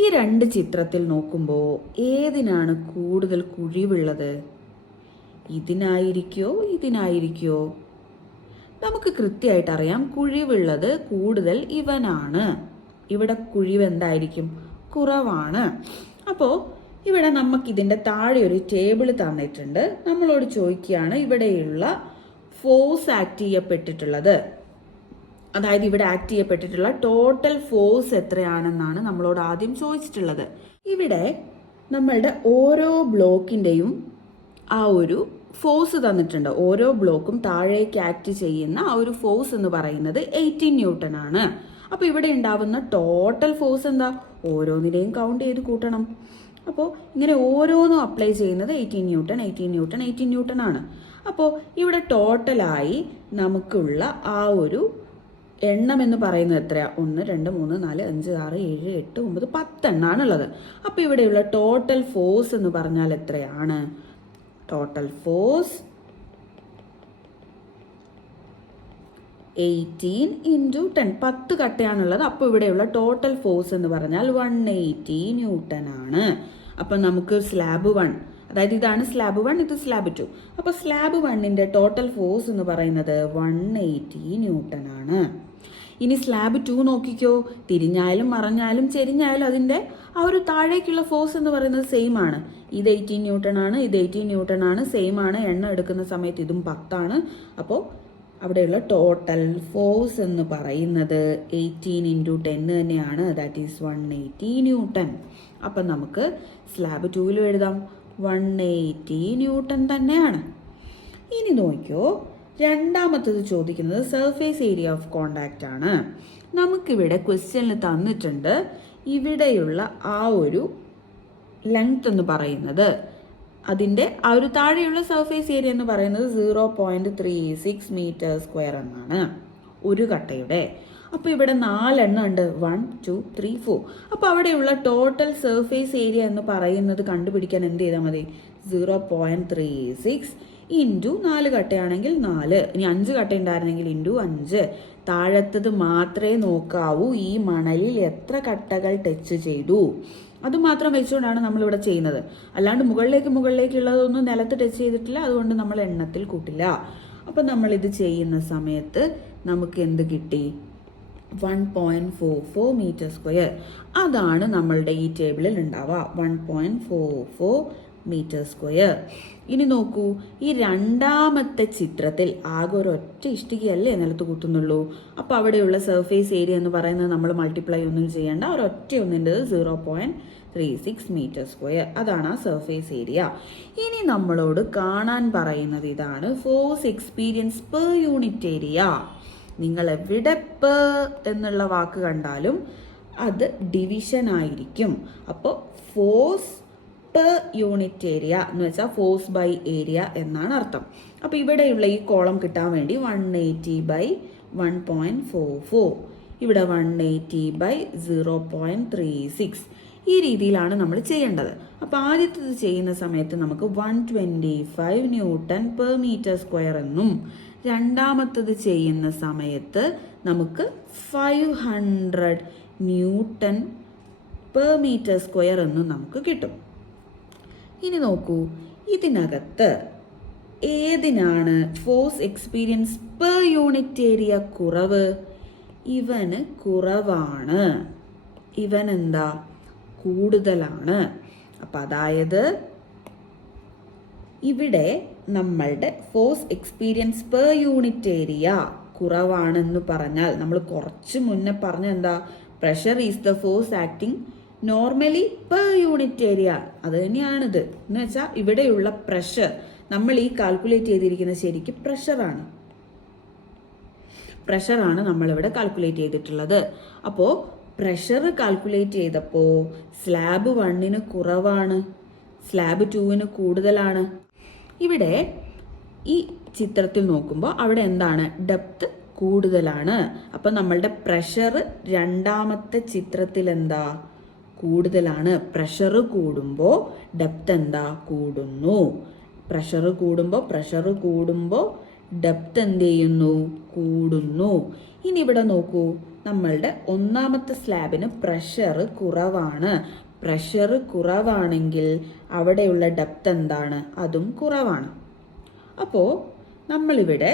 ഈ 2 ചിത്രത്തിൽ നോക്കുമ്പോൾ ഏതിനാണ് കൂടുതൽ കുഴിവുള്ളത്? ഇതിനായിരിക്കോ ഇതിനായിരിക്കോ? നമുക്ക് കൃത്യമായിട്ട് അറിയാം, കുഴിവുള്ളത് കൂടുതൽ ഇവനാണ്. ഇവിടെ കുഴിവ് എന്തായിരിക്കും? കുറവാണ്. അപ്പോൾ ഇവിടെ നമുക്കിതിൻ്റെ താഴെ ഒരു ടേബിൾ തന്നിട്ടുണ്ട്. നമ്മളോട് ചോദിക്കുകയാണ് ഇവിടെയുള്ള ഫോഴ്സ് ആക്ട് ചെയ്യപ്പെട്ടിട്ടുള്ളത്, അതായത് ഇവിടെ ആക്ട് ചെയ്യപ്പെട്ടിട്ടുള്ള ടോട്ടൽ ഫോഴ്സ് എത്രയാണെന്നാണ് നമ്മളോട് ആദ്യം ചോദിച്ചിട്ടുള്ളത്. ഇവിടെ നമ്മളുടെ ഓരോ ബ്ലോക്കിൻ്റെയും ആ ഒരു ഫോഴ്സ് തന്നിട്ടുണ്ട്. ഓരോ ബ്ലോക്കും താഴേക്ക് ആക്ട് ചെയ്യുന്ന ആ ഒരു ഫോഴ്സ് എന്ന് പറയുന്നത് 18 ന്യൂട്ടൺ ആണ്. അപ്പോൾ ഇവിടെ ഉണ്ടാവുന്ന ടോട്ടൽ ഫോഴ്സ് എന്താ? ഓരോന്നിനെയും കൗണ്ട് ചെയ്ത് കൂട്ടണം. അപ്പോൾ ഇങ്ങനെ ഓരോന്നും അപ്ലൈ ചെയ്യുന്നത് 18 ന്യൂട്ടൺ 18 ന്യൂട്ടൺ 18 ന്യൂട്ടൺ ആണ്. അപ്പോൾ ഇവിടെ ടോട്ടലായി നമുക്കുള്ള ആ ഒരു എണ്ണം എന്ന് പറയുന്നത് എത്രയാ? 1, 2, 3, 4, 5, 6, 7, 8, 9, 10 എണ്ണാണുള്ളത്. അപ്പോൾ ഇവിടെയുള്ള ടോട്ടൽ ഫോഴ്സ് എന്ന് പറഞ്ഞാൽ എത്രയാണ്? Total force 18 × 10, 10 കട്ടയാണുള്ളത്. അപ്പോൾ ഇവിടെയുള്ള ടോട്ടൽ ഫോഴ്സ് എന്ന് പറഞ്ഞാൽ 180 ന്യൂട്ടൺ ആണ്. അപ്പം നമുക്ക് സ്ലാബ് 1, അതായത് ഇതാണ് സ്ലാബ് 1, ഇത് സ്ലാബ് 2. അപ്പോൾ സ്ലാബ് 1ന്റെ ടോട്ടൽ ഫോഴ്സ് എന്ന് പറയുന്നത് 180 ന്യൂട്ടൺ ആണ്. ഇനി സ്ലാബ് 2 നോക്കിക്കോ, തിരിഞ്ഞാലും മറഞ്ഞാലും ചെരിഞ്ഞാലും അതിൻ്റെ ആ ഒരു താഴേക്കുള്ള ഫോഴ്സ് എന്ന് പറയുന്നത് സെയിം ആണ്. ഇത് 18 ന്യൂട്ടൺ ആണ്, ഇത് 18 ന്യൂട്ടൺ ആണ്, സെയിം ആണ്. എണ്ണം എടുക്കുന്ന സമയത്ത് ഇതും 10 ആണ്. അപ്പോൾ അവിടെയുള്ള ടോട്ടൽ ഫോഴ്സ് എന്ന് പറയുന്നത് 18 × 10 തന്നെയാണ്, ദാറ്റ് ഈസ് 180 ന്യൂട്ടൺ. അപ്പം നമുക്ക് സ്ലാബ് 2ലും എഴുതാം 180 ന്യൂട്ടൺ തന്നെയാണ്. ഇനി നോക്കിയോ, രണ്ടാമത്തത് ചോദിക്കുന്നത് സർഫേസ് ഏരിയ ഓഫ് കോണ്ടാക്റ്റ് ആണ്. നമുക്കിവിടെ ക്വസ്റ്റ്യനിൽ തന്നിട്ടുണ്ട് ഇവിടെയുള്ള ആ ഒരു ലെങ്ത് എന്ന് പറയുന്നത്, അതിൻ്റെ ആ ഒരു താഴെയുള്ള സർഫേസ് ഏരിയ എന്ന് പറയുന്നത് 0.36 മീറ്റർ സ്ക്വയർ എന്നാണ് ഒരു കട്ടയുടെ. അപ്പോൾ ഇവിടെ 4 എണ്ണം ഉണ്ട്, 1, 2, 3, 4. അപ്പോൾ അവിടെയുള്ള ടോട്ടൽ സർഫേസ് ഏരിയ എന്ന് പറയുന്നത് കണ്ടുപിടിക്കാൻ എന്ത് ചെയ്താൽ മതി? 0.36 × 4 കട്ടയാണെങ്കിൽ 4, ഇനി 5 കട്ട ഉണ്ടായിരുന്നെങ്കിൽ × 5. താഴത്തത് മാത്രമേ നോക്കാവൂ, ഈ മണലിൽ എത്ര കട്ടകൾ ടച്ച് ചെയ്തു അത് മാത്രം വെച്ചുകൊണ്ടാണ് നമ്മളിവിടെ ചെയ്യുന്നത്. അല്ലാണ്ട് മുകളിലേക്കുള്ളതൊന്നും നിലത്ത് ടച്ച് ചെയ്തിട്ടില്ല, അതുകൊണ്ട് നമ്മൾ എണ്ണത്തിൽ കൂട്ടില്ല. അപ്പം നമ്മളിത് ചെയ്യുന്ന സമയത്ത് നമുക്ക് എന്ത് കിട്ടി? 1.44 മീറ്റർ സ്ക്വയർ. അതാണ് നമ്മളുടെ ഈ ടേബിളിൽ ഉണ്ടാവുക, 1.44 മീറ്റർ സ്ക്വയർ. ഇനി നോക്കൂ, ഈ രണ്ടാമത്തെ ചിത്രത്തിൽ ആകെ ഒരൊറ്റ ഇഷ്ടികയല്ലേ നിലത്ത് കൂട്ടുന്നുള്ളൂ. അപ്പോൾ അവിടെയുള്ള സർഫേസ് ഏരിയ എന്ന് പറയുന്നത് നമ്മൾ മൾട്ടിപ്ലൈ ഒന്നും ചെയ്യേണ്ട, ഒരൊറ്റ ഒന്നിൻ്റെത് 0.36 മീറ്റർ സ്ക്വയർ. അതാണ് ആ സർഫേസ് ഏരിയ. ഇനി നമ്മളോട് കാണാൻ പറയുന്നത് ഇതാണ്, force experience per unit area. നിങ്ങൾ എവിടെ എന്നുള്ള വാക്ക് കണ്ടാലും അത് ഡിവിഷൻ ആയിരിക്കും. അപ്പോൾ ഫോഴ്സ് പെർ യൂണിറ്റ് ഏരിയ എന്ന് വെച്ചാൽ ഫോഴ്സ് ബൈ ഏരിയ എന്നാണ് അർത്ഥം. അപ്പോൾ ഇവിടെയുള്ള ഈ കോളം കിട്ടാൻ വേണ്ടി 180/1.44, ഇവിടെ 180/0.36, ഈ രീതിയിലാണ് നമ്മൾ ചെയ്യേണ്ടത്. അപ്പോൾ ആദ്യത്തേത് ചെയ്യുന്ന സമയത്ത് നമുക്ക് 125 ന്യൂട്ടൺ പെർ മീറ്റർ സ്ക്വയർ എന്നും, രണ്ടാമത്തത് ചെയ്യുന്ന സമയത്ത് നമുക്ക് 500 ന്യൂട്ടൺ പെർ മീറ്റർ സ്ക്വയർ എന്നും നമുക്ക് കിട്ടും. ഇനി നോക്കൂ, ഇതിനകത്ത് ഏതിനാണ് force experience per unit area കുറവ്? ഇവന് കുറവാണ്, ഇവൻ എന്താ കൂടുതലാണ്. അപ്പം അതായത് ഇവിടെ നമ്മളുടെ force experience per unit area കുറവാണെന്ന് പറഞ്ഞാൽ നമ്മൾ കുറച്ച് മുന്നേ പറഞ്ഞ എന്താ? Pressure is the force acting normally per unit area. അത് തന്നെയാണിത്. എന്ന് വെച്ചാൽ ഇവിടെയുള്ള പ്രഷർ നമ്മൾ ഈ കാൽക്കുലേറ്റ് ചെയ്തിരിക്കുന്നത് ശരിക്കും പ്രഷറാണ് നമ്മളിവിടെ കാൽക്കുലേറ്റ് ചെയ്തിട്ടുള്ളത്. അപ്പോൾ പ്രഷർ കാൽക്കുലേറ്റ് ചെയ്തപ്പോൾ സ്ലാബ് 1ന് കുറവാണ്, സ്ലാബ് 2ന് കൂടുതലാണ്. ഇവിടെ ഈ ചിത്രത്തിൽ നോക്കുമ്പോൾ അവിടെ എന്താണ്, ഡെപ്ത് കൂടുതലാണ്. അപ്പം നമ്മളുടെ പ്രഷർ രണ്ടാമത്തെ ചിത്രത്തിൽ എന്താ, കൂടുതലാണ്. പ്രഷർ കൂടുമ്പോൾ ഡെപ്ത് എന്താ, കൂടുന്നു. പ്രഷർ കൂടുമ്പോൾ ഡെപ്ത് എന്ത് ചെയ്യുന്നു, കൂടുന്നു. ഇനി ഇവിടെ നോക്കൂ, നമ്മളുടെ ഒന്നാമത്തെ സ്ലാബിന് പ്രഷർ കുറവാണ്. പ്രഷർ കുറവാണെങ്കിൽ അവിടെയുള്ള ഡെപ്ത് എന്താണ്, അതും കുറവാണ്. അപ്പോൾ നമ്മളിവിടെ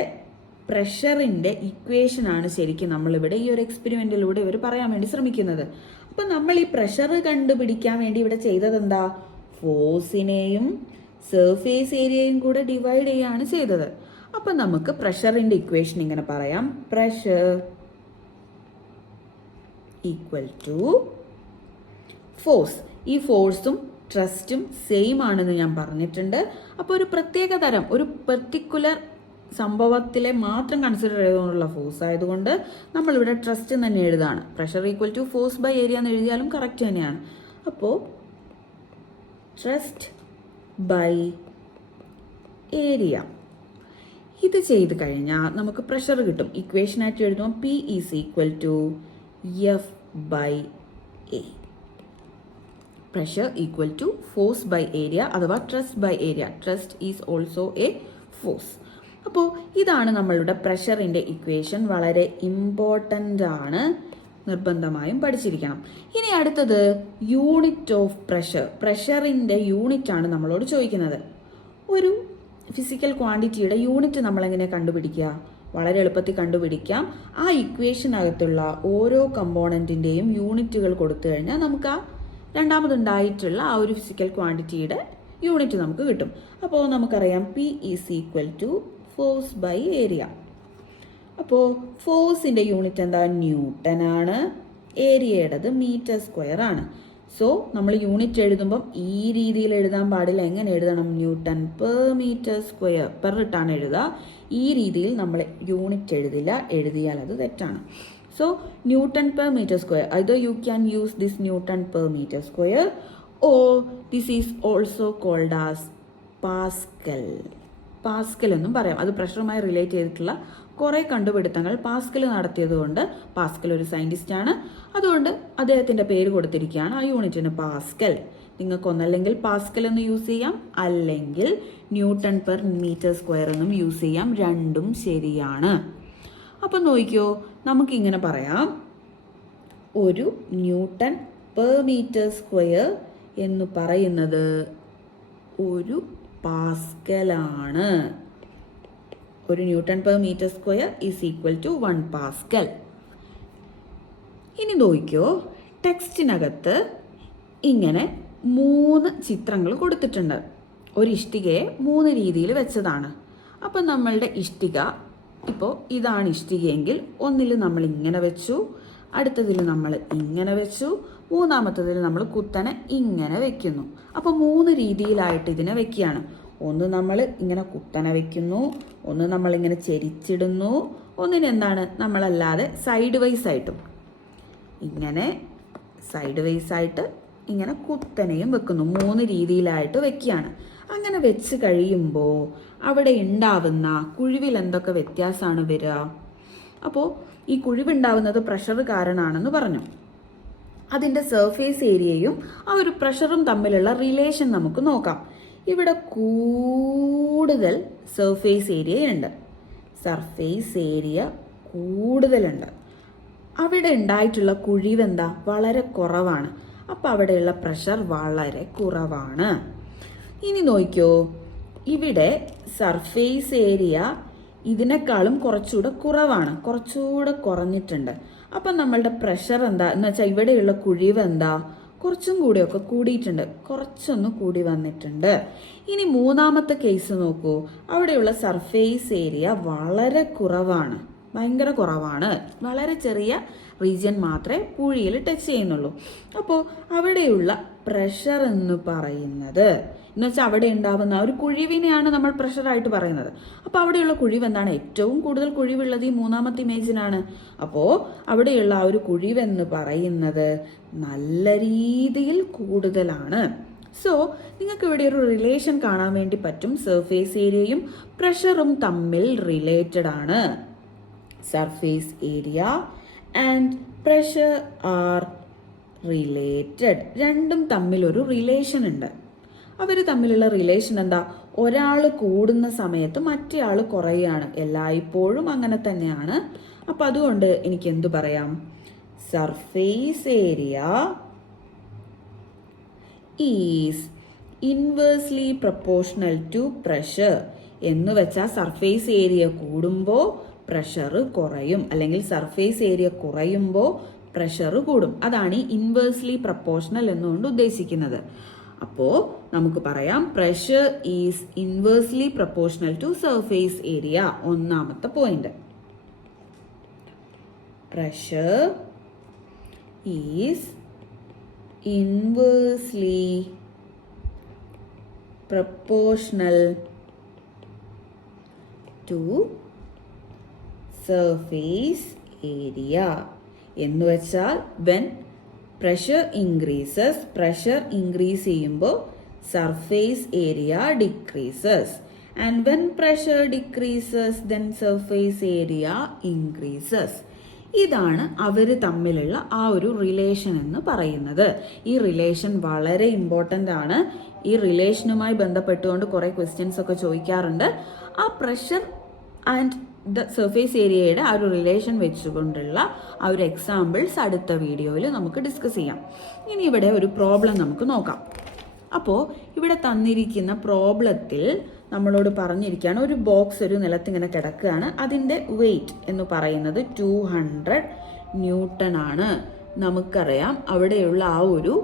പ്രഷറിൻ്റെ ഇക്വേഷനാണ് ശരിക്കും നമ്മളിവിടെ ഈ ഒരു എക്സ്പെരിമെൻറ്റിലൂടെ ഇവർ പറയാൻ വേണ്ടി ശ്രമിക്കുന്നത്. അപ്പം നമ്മൾ ഈ പ്രഷർ കണ്ടുപിടിക്കാൻ വേണ്ടി ഇവിടെ ചെയ്തത് എന്താ, ഫോഴ്സിനെയും സർഫേസ് ഏരിയയും കൂടെ ഡിവൈഡ് ചെയ്യുകയാണ് ചെയ്തത്. അപ്പം നമുക്ക് പ്രഷറിൻ്റെ ഇക്വേഷൻ ഇങ്ങനെ പറയാം, പ്രഷർ ഈക്വൽ ടു ഫോഴ്സ്. ഈ ഫോഴ്സും ട്രസ്റ്റും സെയിം ആണെന്ന് ഞാൻ പറഞ്ഞിട്ടുണ്ട്. അപ്പോൾ ഒരു പ്രത്യേക തരം, ഒരു പെർട്ടിക്കുലർ സംഭവത്തിലെ മാത്രം കൺസിഡർ ചെയ്തുകൊണ്ടുള്ള ഫോഴ്സ് ആയതുകൊണ്ട് നമ്മളിവിടെ ട്രസ്റ്റ് തന്നെ എഴുതാണ്. Pressure equal to force by area എന്ന് എഴുതിയാലും കറക്റ്റ് തന്നെയാണ്. അപ്പോൾ ട്രസ്റ്റ് ബൈ ഏരിയ ഇത് ചെയ്ത് കഴിഞ്ഞാൽ നമുക്ക് പ്രഷർ കിട്ടും. ഇക്വേഷനായിട്ട് എഴുതുമ്പോൾ P is equal to F by A. Pressure equal to force by area അഥവാ thrust by area. Thrust is also a force. അപ്പോൾ ഇതാണ് നമ്മളുടെ പ്രഷറിൻ്റെ ഇക്വേഷൻ. വളരെ ഇമ്പോർട്ടൻ്റ് ആണ്, നിർബന്ധമായും പഠിച്ചിരിക്കണം. ഇനി അടുത്തത് യൂണിറ്റ് ഓഫ് പ്രഷർ. പ്രഷറിൻ്റെ യൂണിറ്റ് ആണ് നമ്മളോട് ചോദിക്കുന്നത്. ഒരു ഫിസിക്കൽ ക്വാണ്ടിറ്റിയുടെ യൂണിറ്റ് നമ്മളെങ്ങനെ കണ്ടുപിടിക്കുക, വളരെ എളുപ്പത്തിൽ കണ്ടുപിടിക്കാം. ആ ഇക്വേഷനകത്തുള്ള ഓരോ കമ്പോണൻറ്റിൻ്റെയും യൂണിറ്റുകൾ കൊടുത്തു കഴിഞ്ഞാൽ നമുക്ക് ആ രണ്ടാമതുണ്ടായിട്ടുള്ള ആ ഒരു ഫിസിക്കൽ ക്വാണ്ടിറ്റിയുടെ യൂണിറ്റ് നമുക്ക് കിട്ടും. അപ്പോൾ നമുക്കറിയാം P is equal to force by area. അപ്പോൾ ഫോഴ്സിൻ്റെ യൂണിറ്റ് എന്താ, ന്യൂട്ടൺ ആണ്. ഏരിയയുടേത് മീറ്റർ സ്ക്വയർ ആണ്. സോ നമ്മൾ യൂണിറ്റ് എഴുതുമ്പം ഈ രീതിയിൽ എഴുതാൻ പാടില്ല. എങ്ങനെ എഴുതണം, newton per metre square, per ഇട്ടാണ് എഴുതുക. ഈ രീതിയിൽ നമ്മൾ യൂണിറ്റ് എഴുതില്ല, എഴുതിയാൽ അത് തെറ്റാണ്. So Newton per meter square. Either you can use this Newton per meter square or this is also called as Pascal. Pascal എന്നും പറയാം. അത് പ്രഷറുമായി റിലേറ്റ് ചെയ്തിട്ടുള്ള കുറേ കണ്ടുപിടുത്തങ്ങൾ പാസ്കൽ നടത്തിയതുകൊണ്ട്, പാസ്കൽ ഒരു സയൻറ്റിസ്റ്റ് ആണ്, അതുകൊണ്ട് അദ്ദേഹത്തിൻ്റെ പേര് കൊടുത്തിരിക്കുകയാണ് ആ യൂണിറ്റിന് പാസ്കൽ. നിങ്ങൾക്ക് ഒന്നല്ലെങ്കിൽ പാസ്കൽ എന്ന് യൂസ് ചെയ്യാം, അല്ലെങ്കിൽ ന്യൂട്ടൺ പെർ മീറ്റർ സ്ക്വയർ എന്നും യൂസ് ചെയ്യാം. രണ്ടും ശരിയാണ്. അപ്പം നോക്കിക്കോ, നമുക്കിങ്ങനെ പറയാം, ഒരു ന്യൂട്ടൺ പെർ മീറ്റർ സ്ക്വയർ എന്ന് പറയുന്നത് ഒരു പാസ്കലാണ്. ഒരു newton per metre square is equal to 1 pascal. ഇനി നോക്കിക്കോ, ടെക്സ്റ്റിനകത്ത് ഇങ്ങനെ 3 ചിത്രങ്ങൾ കൊടുത്തിട്ടുണ്ട്. ഒരു ഇഷ്ടികയെ 3 രീതിയിൽ വെച്ചതാണ്. അപ്പം നമ്മളുടെ ഇഷ്ടിക, ഇപ്പോൾ ഇതാണ് ഇഷ്ടികയെങ്കിൽ ഒന്നിൽ നമ്മൾ ഇങ്ങനെ വെച്ചു, അടുത്തതിൽ നമ്മൾ ഇങ്ങനെ വെച്ചു, മൂന്നാമത്തതിൽ നമ്മൾ കുത്തനെ ഇങ്ങനെ വെക്കുന്നു. അപ്പോൾ 3 രീതിയിലായിട്ട് ഇതിനെ വെക്കുകയാണ്. ഒന്ന് നമ്മൾ ഇങ്ങനെ കുത്തനെ വെക്കുന്നു, ഒന്ന് നമ്മളിങ്ങനെ ചെരിച്ചിടുന്നു, ഒന്നിന് എന്താണ് നമ്മളല്ലാതെ സൈഡ് വൈസ് ആയിട്ടും ഇങ്ങനെ സൈഡ് വൈസ് ആയിട്ട് ഇങ്ങനെ കുത്തനെയും വെക്കുന്നു. 3 രീതിയിലായിട്ട് വെക്കുകയാണ്. അങ്ങനെ വെച്ച് കഴിയുമ്പോൾ അവിടെ ഉണ്ടാവുന്ന കുഴിവിൽ എന്തൊക്കെ വ്യത്യാസമാണ് വരിക? അപ്പോൾ ഈ കുഴിവുണ്ടാവുന്നത് പ്രഷർ കാരണമാണെന്ന് പറഞ്ഞു. അതിൻ്റെ സർഫേസ് ഏരിയയും ആ ഒരു പ്രഷറും തമ്മിലുള്ള റിലേഷൻ നമുക്ക് നോക്കാം. ഇവിടെ കൂടുതൽ സർഫേസ് ഏരിയ ഉണ്ട്, സർഫേസ് ഏരിയ കൂടുതലുണ്ട്. അവിടെ ഉണ്ടായിട്ടുള്ള കുഴിവ് എന്താ, വളരെ കുറവാണ്. അപ്പം അവിടെയുള്ള പ്രഷർ വളരെ കുറവാണ്. ഇനി നോക്കിയോ, ഇവിടെ സർഫേസ് ഏരിയ ഇതിനേക്കാളും കുറച്ചുകൂടെ കുറവാണ്, കുറച്ചുകൂടെ കുറഞ്ഞിട്ടുണ്ട്. അപ്പം നമ്മളുടെ പ്രഷർ എന്താ എന്ന് വെച്ചാൽ ഇവിടെയുള്ള കുഴിവ് എന്താ, കുറച്ചും കൂടിയൊക്കെ കൂടിയിട്ടുണ്ട്, കുറച്ചൊന്ന് കൂടി വന്നിട്ടുണ്ട്. ഇനി മൂന്നാമത്തെ കേസ് നോക്കൂ, അവിടെയുള്ള സർഫേസ് ഏരിയ വളരെ കുറവാണ്, ഭയങ്കര കുറവാണ്. വളരെ ചെറിയ റീജിയൻ മാത്രമേ കുഴിയിൽ ടച്ച് ചെയ്യുന്നുള്ളൂ. അപ്പോൾ അവിടെയുള്ള പ്രഷർ എന്ന് പറയുന്നത് എന്ന് വെച്ചാൽ അവിടെ ഉണ്ടാവുന്ന ഒരു കുഴിവിനെയാണ് നമ്മൾ പ്രഷറായിട്ട് പറയുന്നത്. അപ്പോൾ അവിടെയുള്ള കുഴിവ് എന്താണ്, ഏറ്റവും കൂടുതൽ കുഴിവുള്ളത് ഈ മൂന്നാമത്തെ ഇമേജിനാണ്. അപ്പോൾ അവിടെയുള്ള ആ ഒരു കുഴിവെന്ന് പറയുന്നത് നല്ല രീതിയിൽ കൂടുതലാണ്. സോ നിങ്ങൾക്ക് ഇവിടെ ഒരു റിലേഷൻ കാണാൻ വേണ്ടി പറ്റും. സർഫേസ് ഏരിയയും പ്രഷറും തമ്മിൽ റിലേറ്റഡ് ആണ്. Surface area and pressure are related. രണ്ടും തമ്മിലൊരു റിലേഷൻ ഉണ്ട്. അവർ തമ്മിലുള്ള റിലേഷൻ എന്താ? ഒരാൾ കൂടുന്ന സമയത്ത് മറ്റേ ആൾ കുറയുകയാണ്. എല്ലായ്പ്പോഴും അങ്ങനെ തന്നെയാണ്. അപ്പം അതുകൊണ്ട് എനിക്ക് എന്തു പറയാം? Surface area is inversely proportional to pressure എന്ന് വെച്ചാൽ സർഫേസ് ഏരിയ കൂടുമ്പോൾ പ്രഷർ കുറയും, അല്ലെങ്കിൽ സർഫേസ് ഏരിയ കുറയുമ്പോൾ പ്രഷർ കൂടും. അതാണ് ഈ ഇൻവേഴ്സ്ലി പ്രൊപ്പോർഷണൽ എന്നുകൊണ്ട് ഉദ്ദേശിക്കുന്നത്. അപ്പോൾ നമുക്ക് പറയാം pressure is inversely proportional to surface area. ഒന്നാമത്തെ point, pressure is inversely proportional to surface area എന്ന് വെച്ചാൽ when pressure increases, pressure increase ചെയ്യുമ്പോൾ surface area decreases, and when pressure decreases then surface area increases. ഇതാണ് അവർ തമ്മിലുള്ള ആ ഒരു relation എന്ന് പറയുന്നത്. ഈ റിലേഷൻ വളരെ ഇമ്പോർട്ടൻ്റ് ആണ്. ഈ റിലേഷനുമായി ബന്ധപ്പെട്ടുകൊണ്ട് കുറേ ക്വസ്റ്റ്യൻസ് ഒക്കെ ചോദിക്കാറുണ്ട്. ആ പ്രഷർ ആൻഡ് ദ സർഫേസ് ഏരിയയുടെ ആ ഒരു റിലേഷൻ വെച്ചുകൊണ്ടുള്ള ആ ഒരു എക്സാമ്പിൾസ് അടുത്ത വീഡിയോയിൽ നമുക്ക് ഡിസ്കസ് ചെയ്യാം. ഇനി ഇവിടെ ഒരു പ്രോബ്ലം നമുക്ക് നോക്കാം. അപ്പോൾ ഇവിടെ തന്നിരിക്കുന്ന പ്രോബ്ലത്തിൽ നമ്മളോട് പറഞ്ഞിരിക്കുകയാണ്, ഒരു ബോക്സ് ഒരു നിലത്തിങ്ങനെ കിടക്കുകയാണ്. അതിൻ്റെ വെയിറ്റ് എന്ന് പറയുന്നത് 200 ന്യൂട്ടൺ ആണ്. നമുക്കറിയാം അവിടെയുള്ള ആ ഒരു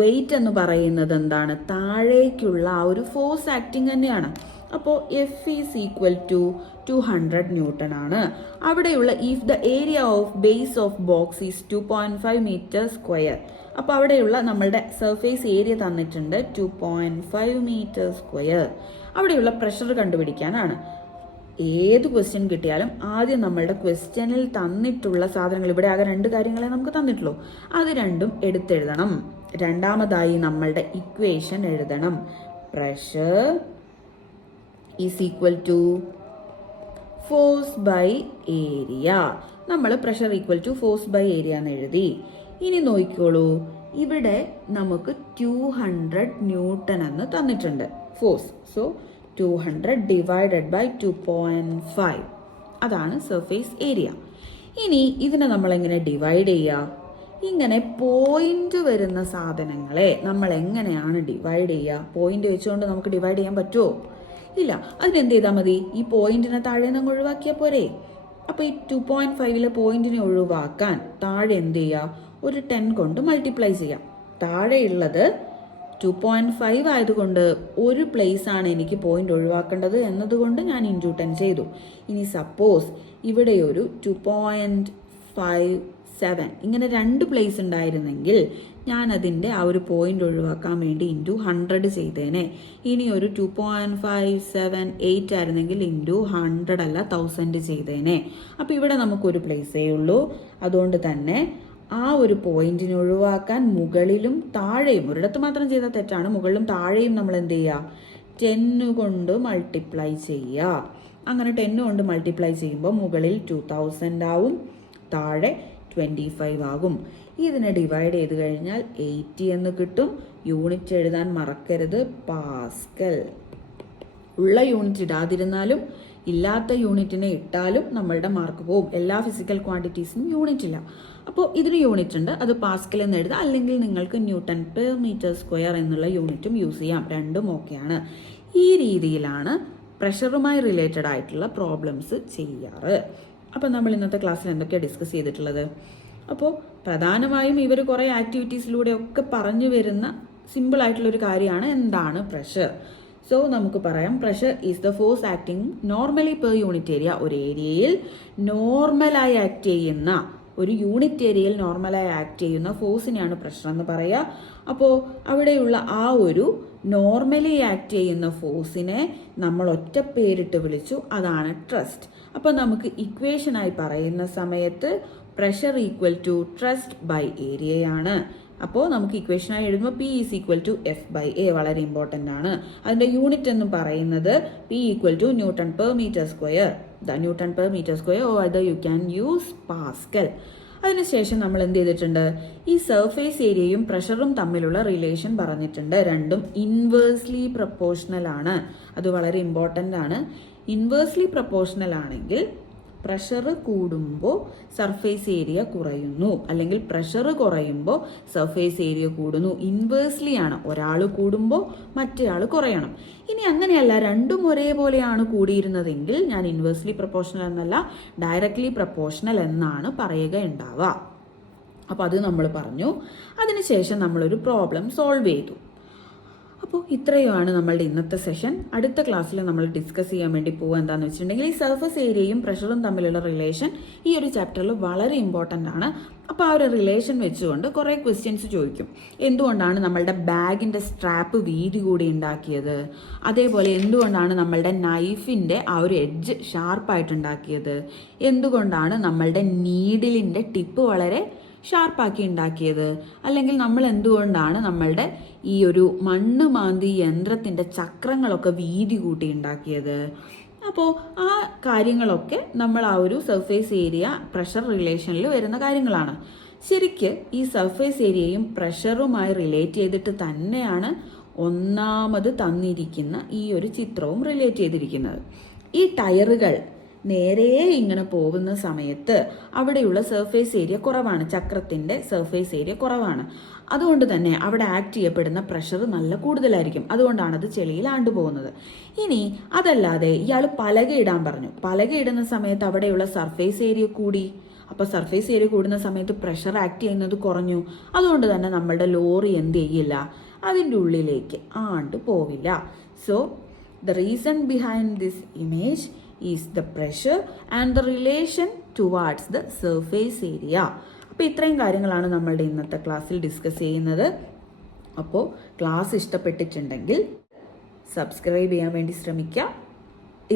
വെയിറ്റ് എന്ന് പറയുന്നത് എന്താണ്? താഴേക്കുള്ള ആ ഒരു ഫോഴ്സ് ആക്ടിങ് തന്നെയാണ്. അപ്പോൾ F is equal to 200 newton ആണ്. അവിടെയുള്ള if the area of base of box is 2.5 metre square. അപ്പോൾ അവിടെയുള്ള നമ്മളുടെ സർഫേസ് ഏരിയ തന്നിട്ടുണ്ട് 2.5 മീറ്റർ സ്ക്വയർ. അവിടെയുള്ള പ്രഷർ കണ്ടുപിടിക്കാനാണ്. ഏത് ക്വസ്റ്റ്യൻ കിട്ടിയാലും ആദ്യം നമ്മളുടെ ക്വസ്റ്റ്യനിൽ തന്നിട്ടുള്ള സാധനങ്ങൾ, ഇവിടെ ആകെ 2 കാര്യങ്ങളെ നമുക്ക് തന്നിട്ടുള്ളൂ, അത് രണ്ടും എടുത്തെഴുതണം. രണ്ടാമതായി നമ്മളുടെ ഇക്വേഷൻ എഴുതണം. Pressure is equal to force by area. നമ്മൾ pressure equal to force by area എന്ന് എഴുതി. ഇനി നോക്കിക്കോളൂ, ഇവിടെ നമുക്ക് 200 ന്യൂട്ടൺ എന്ന് തന്നിട്ടുണ്ട് ഫോഴ്സ്. സോ 200 ഡിവൈഡഡ് ബൈ 2.5 അതാണ് സർഫേസ് ഏരിയ. ഇനി ഇതിനെ നമ്മൾ എങ്ങനെ ഡിവൈഡ് ചെയ്യുക? ഇങ്ങനെ പോയിന്റ് വരുന്ന സാധനങ്ങളെ നമ്മൾ എങ്ങനെയാണ് ഡിവൈഡ് ചെയ്യുക? പോയിന്റ് വെച്ചുകൊണ്ട് നമുക്ക് ഡിവൈഡ് ചെയ്യാൻ പറ്റുമോ? ഇല്ല. അതിനെന്ത് ചെയ്താൽ മതി? ഈ പോയിന്റിനെ താഴെ നിന്ന് ഒഴിവാക്കിയാൽ പോരെ? അപ്പോൾ ഈ 2.5 പോയിന്റിനെ ഒഴിവാക്കാൻ താഴെ എന്ത് ചെയ്യുക? ഒരു 10 കൊണ്ട് മൾട്ടിപ്ലൈ ചെയ്യാം. താഴെയുള്ളത് 2.5 ആയതുകൊണ്ട് ഒരു പ്ലേസ് ആണ് എനിക്ക് പോയിന്റ് ഒഴിവാക്കേണ്ടത് എന്നതുകൊണ്ട് ഞാൻ ഇൻറ്റു 10 ചെയ്തു. ഇനി സപ്പോസ് ഇവിടെ ഒരു 2.57 ഇങ്ങനെ 2 പ്ലേസ് ഉണ്ടായിരുന്നെങ്കിൽ ഞാൻ അതിൻ്റെ ആ ഒരു പോയിന്റ് ഒഴിവാക്കാൻ വേണ്ടി ഇൻറ്റു 100 ചെയ്തേനെ. ഇനി ഒരു 2.578 ആയിരുന്നെങ്കിൽ ഇൻറ്റു 100 അല്ല 1000 ചെയ്തേനെ. അപ്പോൾ ഇവിടെ നമുക്കൊരു പ്ലേസേ ഉള്ളൂ. അതുകൊണ്ട് തന്നെ ആ ഒരു പോയിന്റിനെ ഒഴിവാക്കാൻ മുകളിലും താഴെയും, ഒരിടത്ത് മാത്രം ചെയ്താൽ തെറ്റാണ്, മുകളിലും താഴെയും നമ്മൾ എന്ത് ചെയ്യുക? 10 കൊണ്ട് മൾട്ടിപ്ലൈ ചെയ്യുക. അങ്ങനെ 10 കൊണ്ട് മൾട്ടിപ്ലൈ ചെയ്യുമ്പോൾ മുകളിൽ 2000 ആവും, താഴെ 25 ആകും. ഇതിനെ ഡിവൈഡ് ചെയ്ത് കഴിഞ്ഞാൽ 80 എന്ന് കിട്ടും. യൂണിറ്റ് എഴുതാൻ മറക്കരുത്, പാസ്കൽ. ഉള്ള യൂണിറ്റ് ഇടാതിരുന്നാലും ഇല്ലാത്ത യൂണിറ്റിനെ ഇട്ടാലും നമ്മളുടെ മാർക്ക് പോവും. എല്ലാ ഫിസിക്കൽ ക്വാണ്ടിറ്റീസിനും യൂണിറ്റ് ഇല്ല. അപ്പോൾ ഇതിന് യൂണിറ്റ് ഉണ്ട്, അത് പാസ്കൽ എന്ന് എഴുതാം. അല്ലെങ്കിൽ നിങ്ങൾക്ക് ന്യൂട്ടൺ പെർ മീറ്റർ സ്ക്വയർ എന്നുള്ള യൂണിറ്റും യൂസ് ചെയ്യാം. രണ്ടും ഓക്കെയാണ്. ഈ രീതിയിലാണ് പ്രഷറുമായി റിലേറ്റഡ് ആയിട്ടുള്ള പ്രോബ്ലംസ് ചെയ്യാറ്. അപ്പോൾ നമ്മൾ ഇന്നത്തെ ക്ലാസ്സിൽ എന്തൊക്കെയാണ് ഡിസ്കസ് ചെയ്തിട്ടുള്ളത്? അപ്പോൾ പ്രധാനമായും ഇവർ കുറേ ആക്ടിവിറ്റീസിലൂടെ ഒക്കെ പറഞ്ഞു വരുന്ന സിമ്പിൾ ആയിട്ടുള്ളൊരു കാര്യമാണ് എന്താണ് പ്രഷർ. സോ നമുക്ക് പറയാം, pressure is the force acting normally per unit area. ഒരു ഏരിയയിൽ നോർമലായി ആക്ട് ചെയ്യുന്ന, ഒരു യൂണിറ്റ് ഏരിയയിൽ നോർമലായി ആക്ട് ചെയ്യുന്ന ഫോഴ്സിനെയാണ് പ്രഷർ എന്ന് പറയുക. അപ്പോൾ അവിടെയുള്ള ആ ഒരു നോർമലി ആക്ട് ചെയ്യുന്ന ഫോഴ്സിനെ നമ്മൾ ഒറ്റ പേരിട്ട് വിളിച്ചു, അതാണ് ട്രസ്റ്റ്. അപ്പോൾ നമുക്ക് ഇക്വേഷനായി പറയുന്ന സമയത്ത് pressure equal to thrust by ഏരിയയാണ്. അപ്പോൾ നമുക്ക് ഇക്വേഷനായി എഴുതുമ്പോൾ P is equal to F/A വളരെ ഇമ്പോർട്ടൻ്റ് ആണ്. അതിൻ്റെ യൂണിറ്റ് എന്ന് പറയുന്നത് P equal to newton per metre square. Newton per metre square or other you can use pascal. അതിനുശേഷം നമ്മൾ എന്ത് ചെയ്തിട്ടുണ്ട്, ഈ സർഫേസ് ഏരിയയും പ്രഷറും തമ്മിലുള്ള റിലേഷൻ പറഞ്ഞിട്ടുണ്ട്. രണ്ടും ഇൻവേഴ്സ്ലി പ്രപ്പോർഷണൽ ആണ്. അത് വളരെ ഇമ്പോർട്ടൻ്റ് ആണ്. ഇൻവേഴ്സ്ലി പ്രപ്പോർഷണൽ ആണെങ്കിൽ പ്രഷർ കൂടുമ്പോൾ സർഫേസ് ഏരിയ കുറയുന്നു, അല്ലെങ്കിൽ പ്രഷർ കുറയുമ്പോൾ സർഫേസ് ഏരിയ കൂടുന്നു. ഇൻവേഴ്സ്ലി ആണ്, ഒരാൾ കൂടുമ്പോൾ മറ്റേയാൾ കുറയണം. ഇനി അങ്ങനെയല്ല, രണ്ടും ഒരേപോലെയാണ് കൂടിയിരുന്നതെങ്കിൽ ഞാൻ ഇൻവേഴ്സ്ലി പ്രപ്പോർഷണൽ എന്നല്ല ഡയറക്ട്ലി പ്രപ്പോർഷണൽ എന്നാണ് പറയുക ഉണ്ടാവുക. അപ്പോൾ അത് നമ്മൾ പറഞ്ഞു. അതിനുശേഷം നമ്മളൊരു പ്രോബ്ലം സോൾവ് ചെയ്തു. അപ്പോൾ ഇത്രയുമാണ് നമ്മളുടെ ഇന്നത്തെ സെഷൻ. അടുത്ത ക്ലാസ്സിൽ നമ്മൾ ഡിസ്കസ് ചെയ്യാൻ വേണ്ടി പോകുക എന്താണെന്ന് വെച്ചിട്ടുണ്ടെങ്കിൽ ഈ സർഫസ് ഏരിയയും പ്രഷറും തമ്മിലുള്ള റിലേഷൻ ഈ ഒരു ചാപ്റ്ററിൽ വളരെ ഇമ്പോർട്ടൻ്റ് ആണ്. അപ്പോൾ ആ ഒരു റിലേഷൻ വെച്ചുകൊണ്ട് കുറേ ക്വസ്റ്റ്യൻസ് ചോദിക്കും. എന്തുകൊണ്ടാണ് നമ്മളുടെ ബാഗിൻ്റെ സ്ട്രാപ്പ് വീതി കൂടി ഉണ്ടാക്കിയത്, അതേപോലെ എന്തുകൊണ്ടാണ് നമ്മളുടെ നൈഫിൻ്റെ ആ ഒരു എഡ്ജ് ഷാർപ്പായിട്ട് ഉണ്ടാക്കിയത്, എന്തുകൊണ്ടാണ് നമ്മളുടെ നീഡിലിൻ്റെ ടിപ്പ് വളരെ ഷാർപ്പാക്കി ഉണ്ടാക്കിയത്, അല്ലെങ്കിൽ നമ്മൾ എന്തുകൊണ്ടാണ് നമ്മളുടെ ഈ ഒരു മണ്ണ് മാന്തി യന്ത്രത്തിൻ്റെ ചക്രങ്ങളൊക്കെ വീതി കൂട്ടി ഉണ്ടാക്കിയത്. അപ്പോൾ ആ കാര്യങ്ങളൊക്കെ നമ്മൾ ആ ഒരു സർഫേസ് ഏരിയ പ്രഷർ റിലേഷനിൽ വരുന്ന കാര്യങ്ങളാണ്. ശരിക്ക് ഈ സർഫേസ് ഏരിയയും പ്രഷറുമായി റിലേറ്റ് ചെയ്തിട്ട് തന്നെയാണ് ഒന്നാമത് തന്നിരിക്കുന്ന ഈ ഒരു ചിത്രവും റിലേറ്റ് ചെയ്തിരിക്കുന്നത്. ഈ ടയറുകൾ നേരെ ഇങ്ങനെ പോകുന്ന സമയത്ത് അവിടെയുള്ള സർഫേസ് ഏരിയ കുറവാണ്, ചക്രത്തിൻ്റെ സർഫേസ് ഏരിയ കുറവാണ്. അതുകൊണ്ട് തന്നെ അവിടെ ആക്ട് ചെയ്യപ്പെടുന്ന പ്രഷർ നല്ല കൂടുതലായിരിക്കും. അതുകൊണ്ടാണ് അത് ചെളിയിൽ ആണ്ടുപോകുന്നത്. ഇനി അതല്ലാതെ ഇയാൾ പലകയിടാൻ പറഞ്ഞു. പലകയിടുന്ന സമയത്ത് അവിടെയുള്ള സർഫേസ് ഏരിയ കൂടി. അപ്പോൾ സർഫേസ് ഏരിയ കൂടുന്ന സമയത്ത് പ്രഷർ ആക്ട് ചെയ്യുന്നത് കുറഞ്ഞു. അതുകൊണ്ട് തന്നെ നമ്മളുടെ ലോറി എന്ത് ചെയ്യില്ല, അതിൻ്റെ ഉള്ളിലേക്ക് ആണ്ട് പോവില്ല. So the reason behind this image is the pressure and the relation towards the surface area. അപ്പോൾ ഇത്രയും കാര്യങ്ങളാണ് നമ്മളുടെ ഇന്നത്തെ ക്ലാസ്സിൽ ഡിസ്കസ് ചെയ്യുന്നത്. അപ്പോൾ ക്ലാസ് ഇഷ്ടപ്പെട്ടിട്ടുണ്ടെങ്കിൽ സബ്സ്ക്രൈബ് ചെയ്യാൻ വേണ്ടി ശ്രമിക്കുക.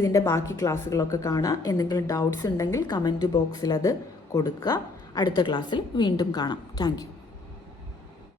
ഇതിൻ്റെ ബാക്കി ക്ലാസ്സുകളൊക്കെ കാണുക. എന്തെങ്കിലും ഡൗട്ട്സ് ഉണ്ടെങ്കിൽ കമൻറ്റ് ബോക്സിൽ അത് കൊടുക്കുക. അടുത്ത ക്ലാസ്സിൽ വീണ്ടും കാണാം. Thank you.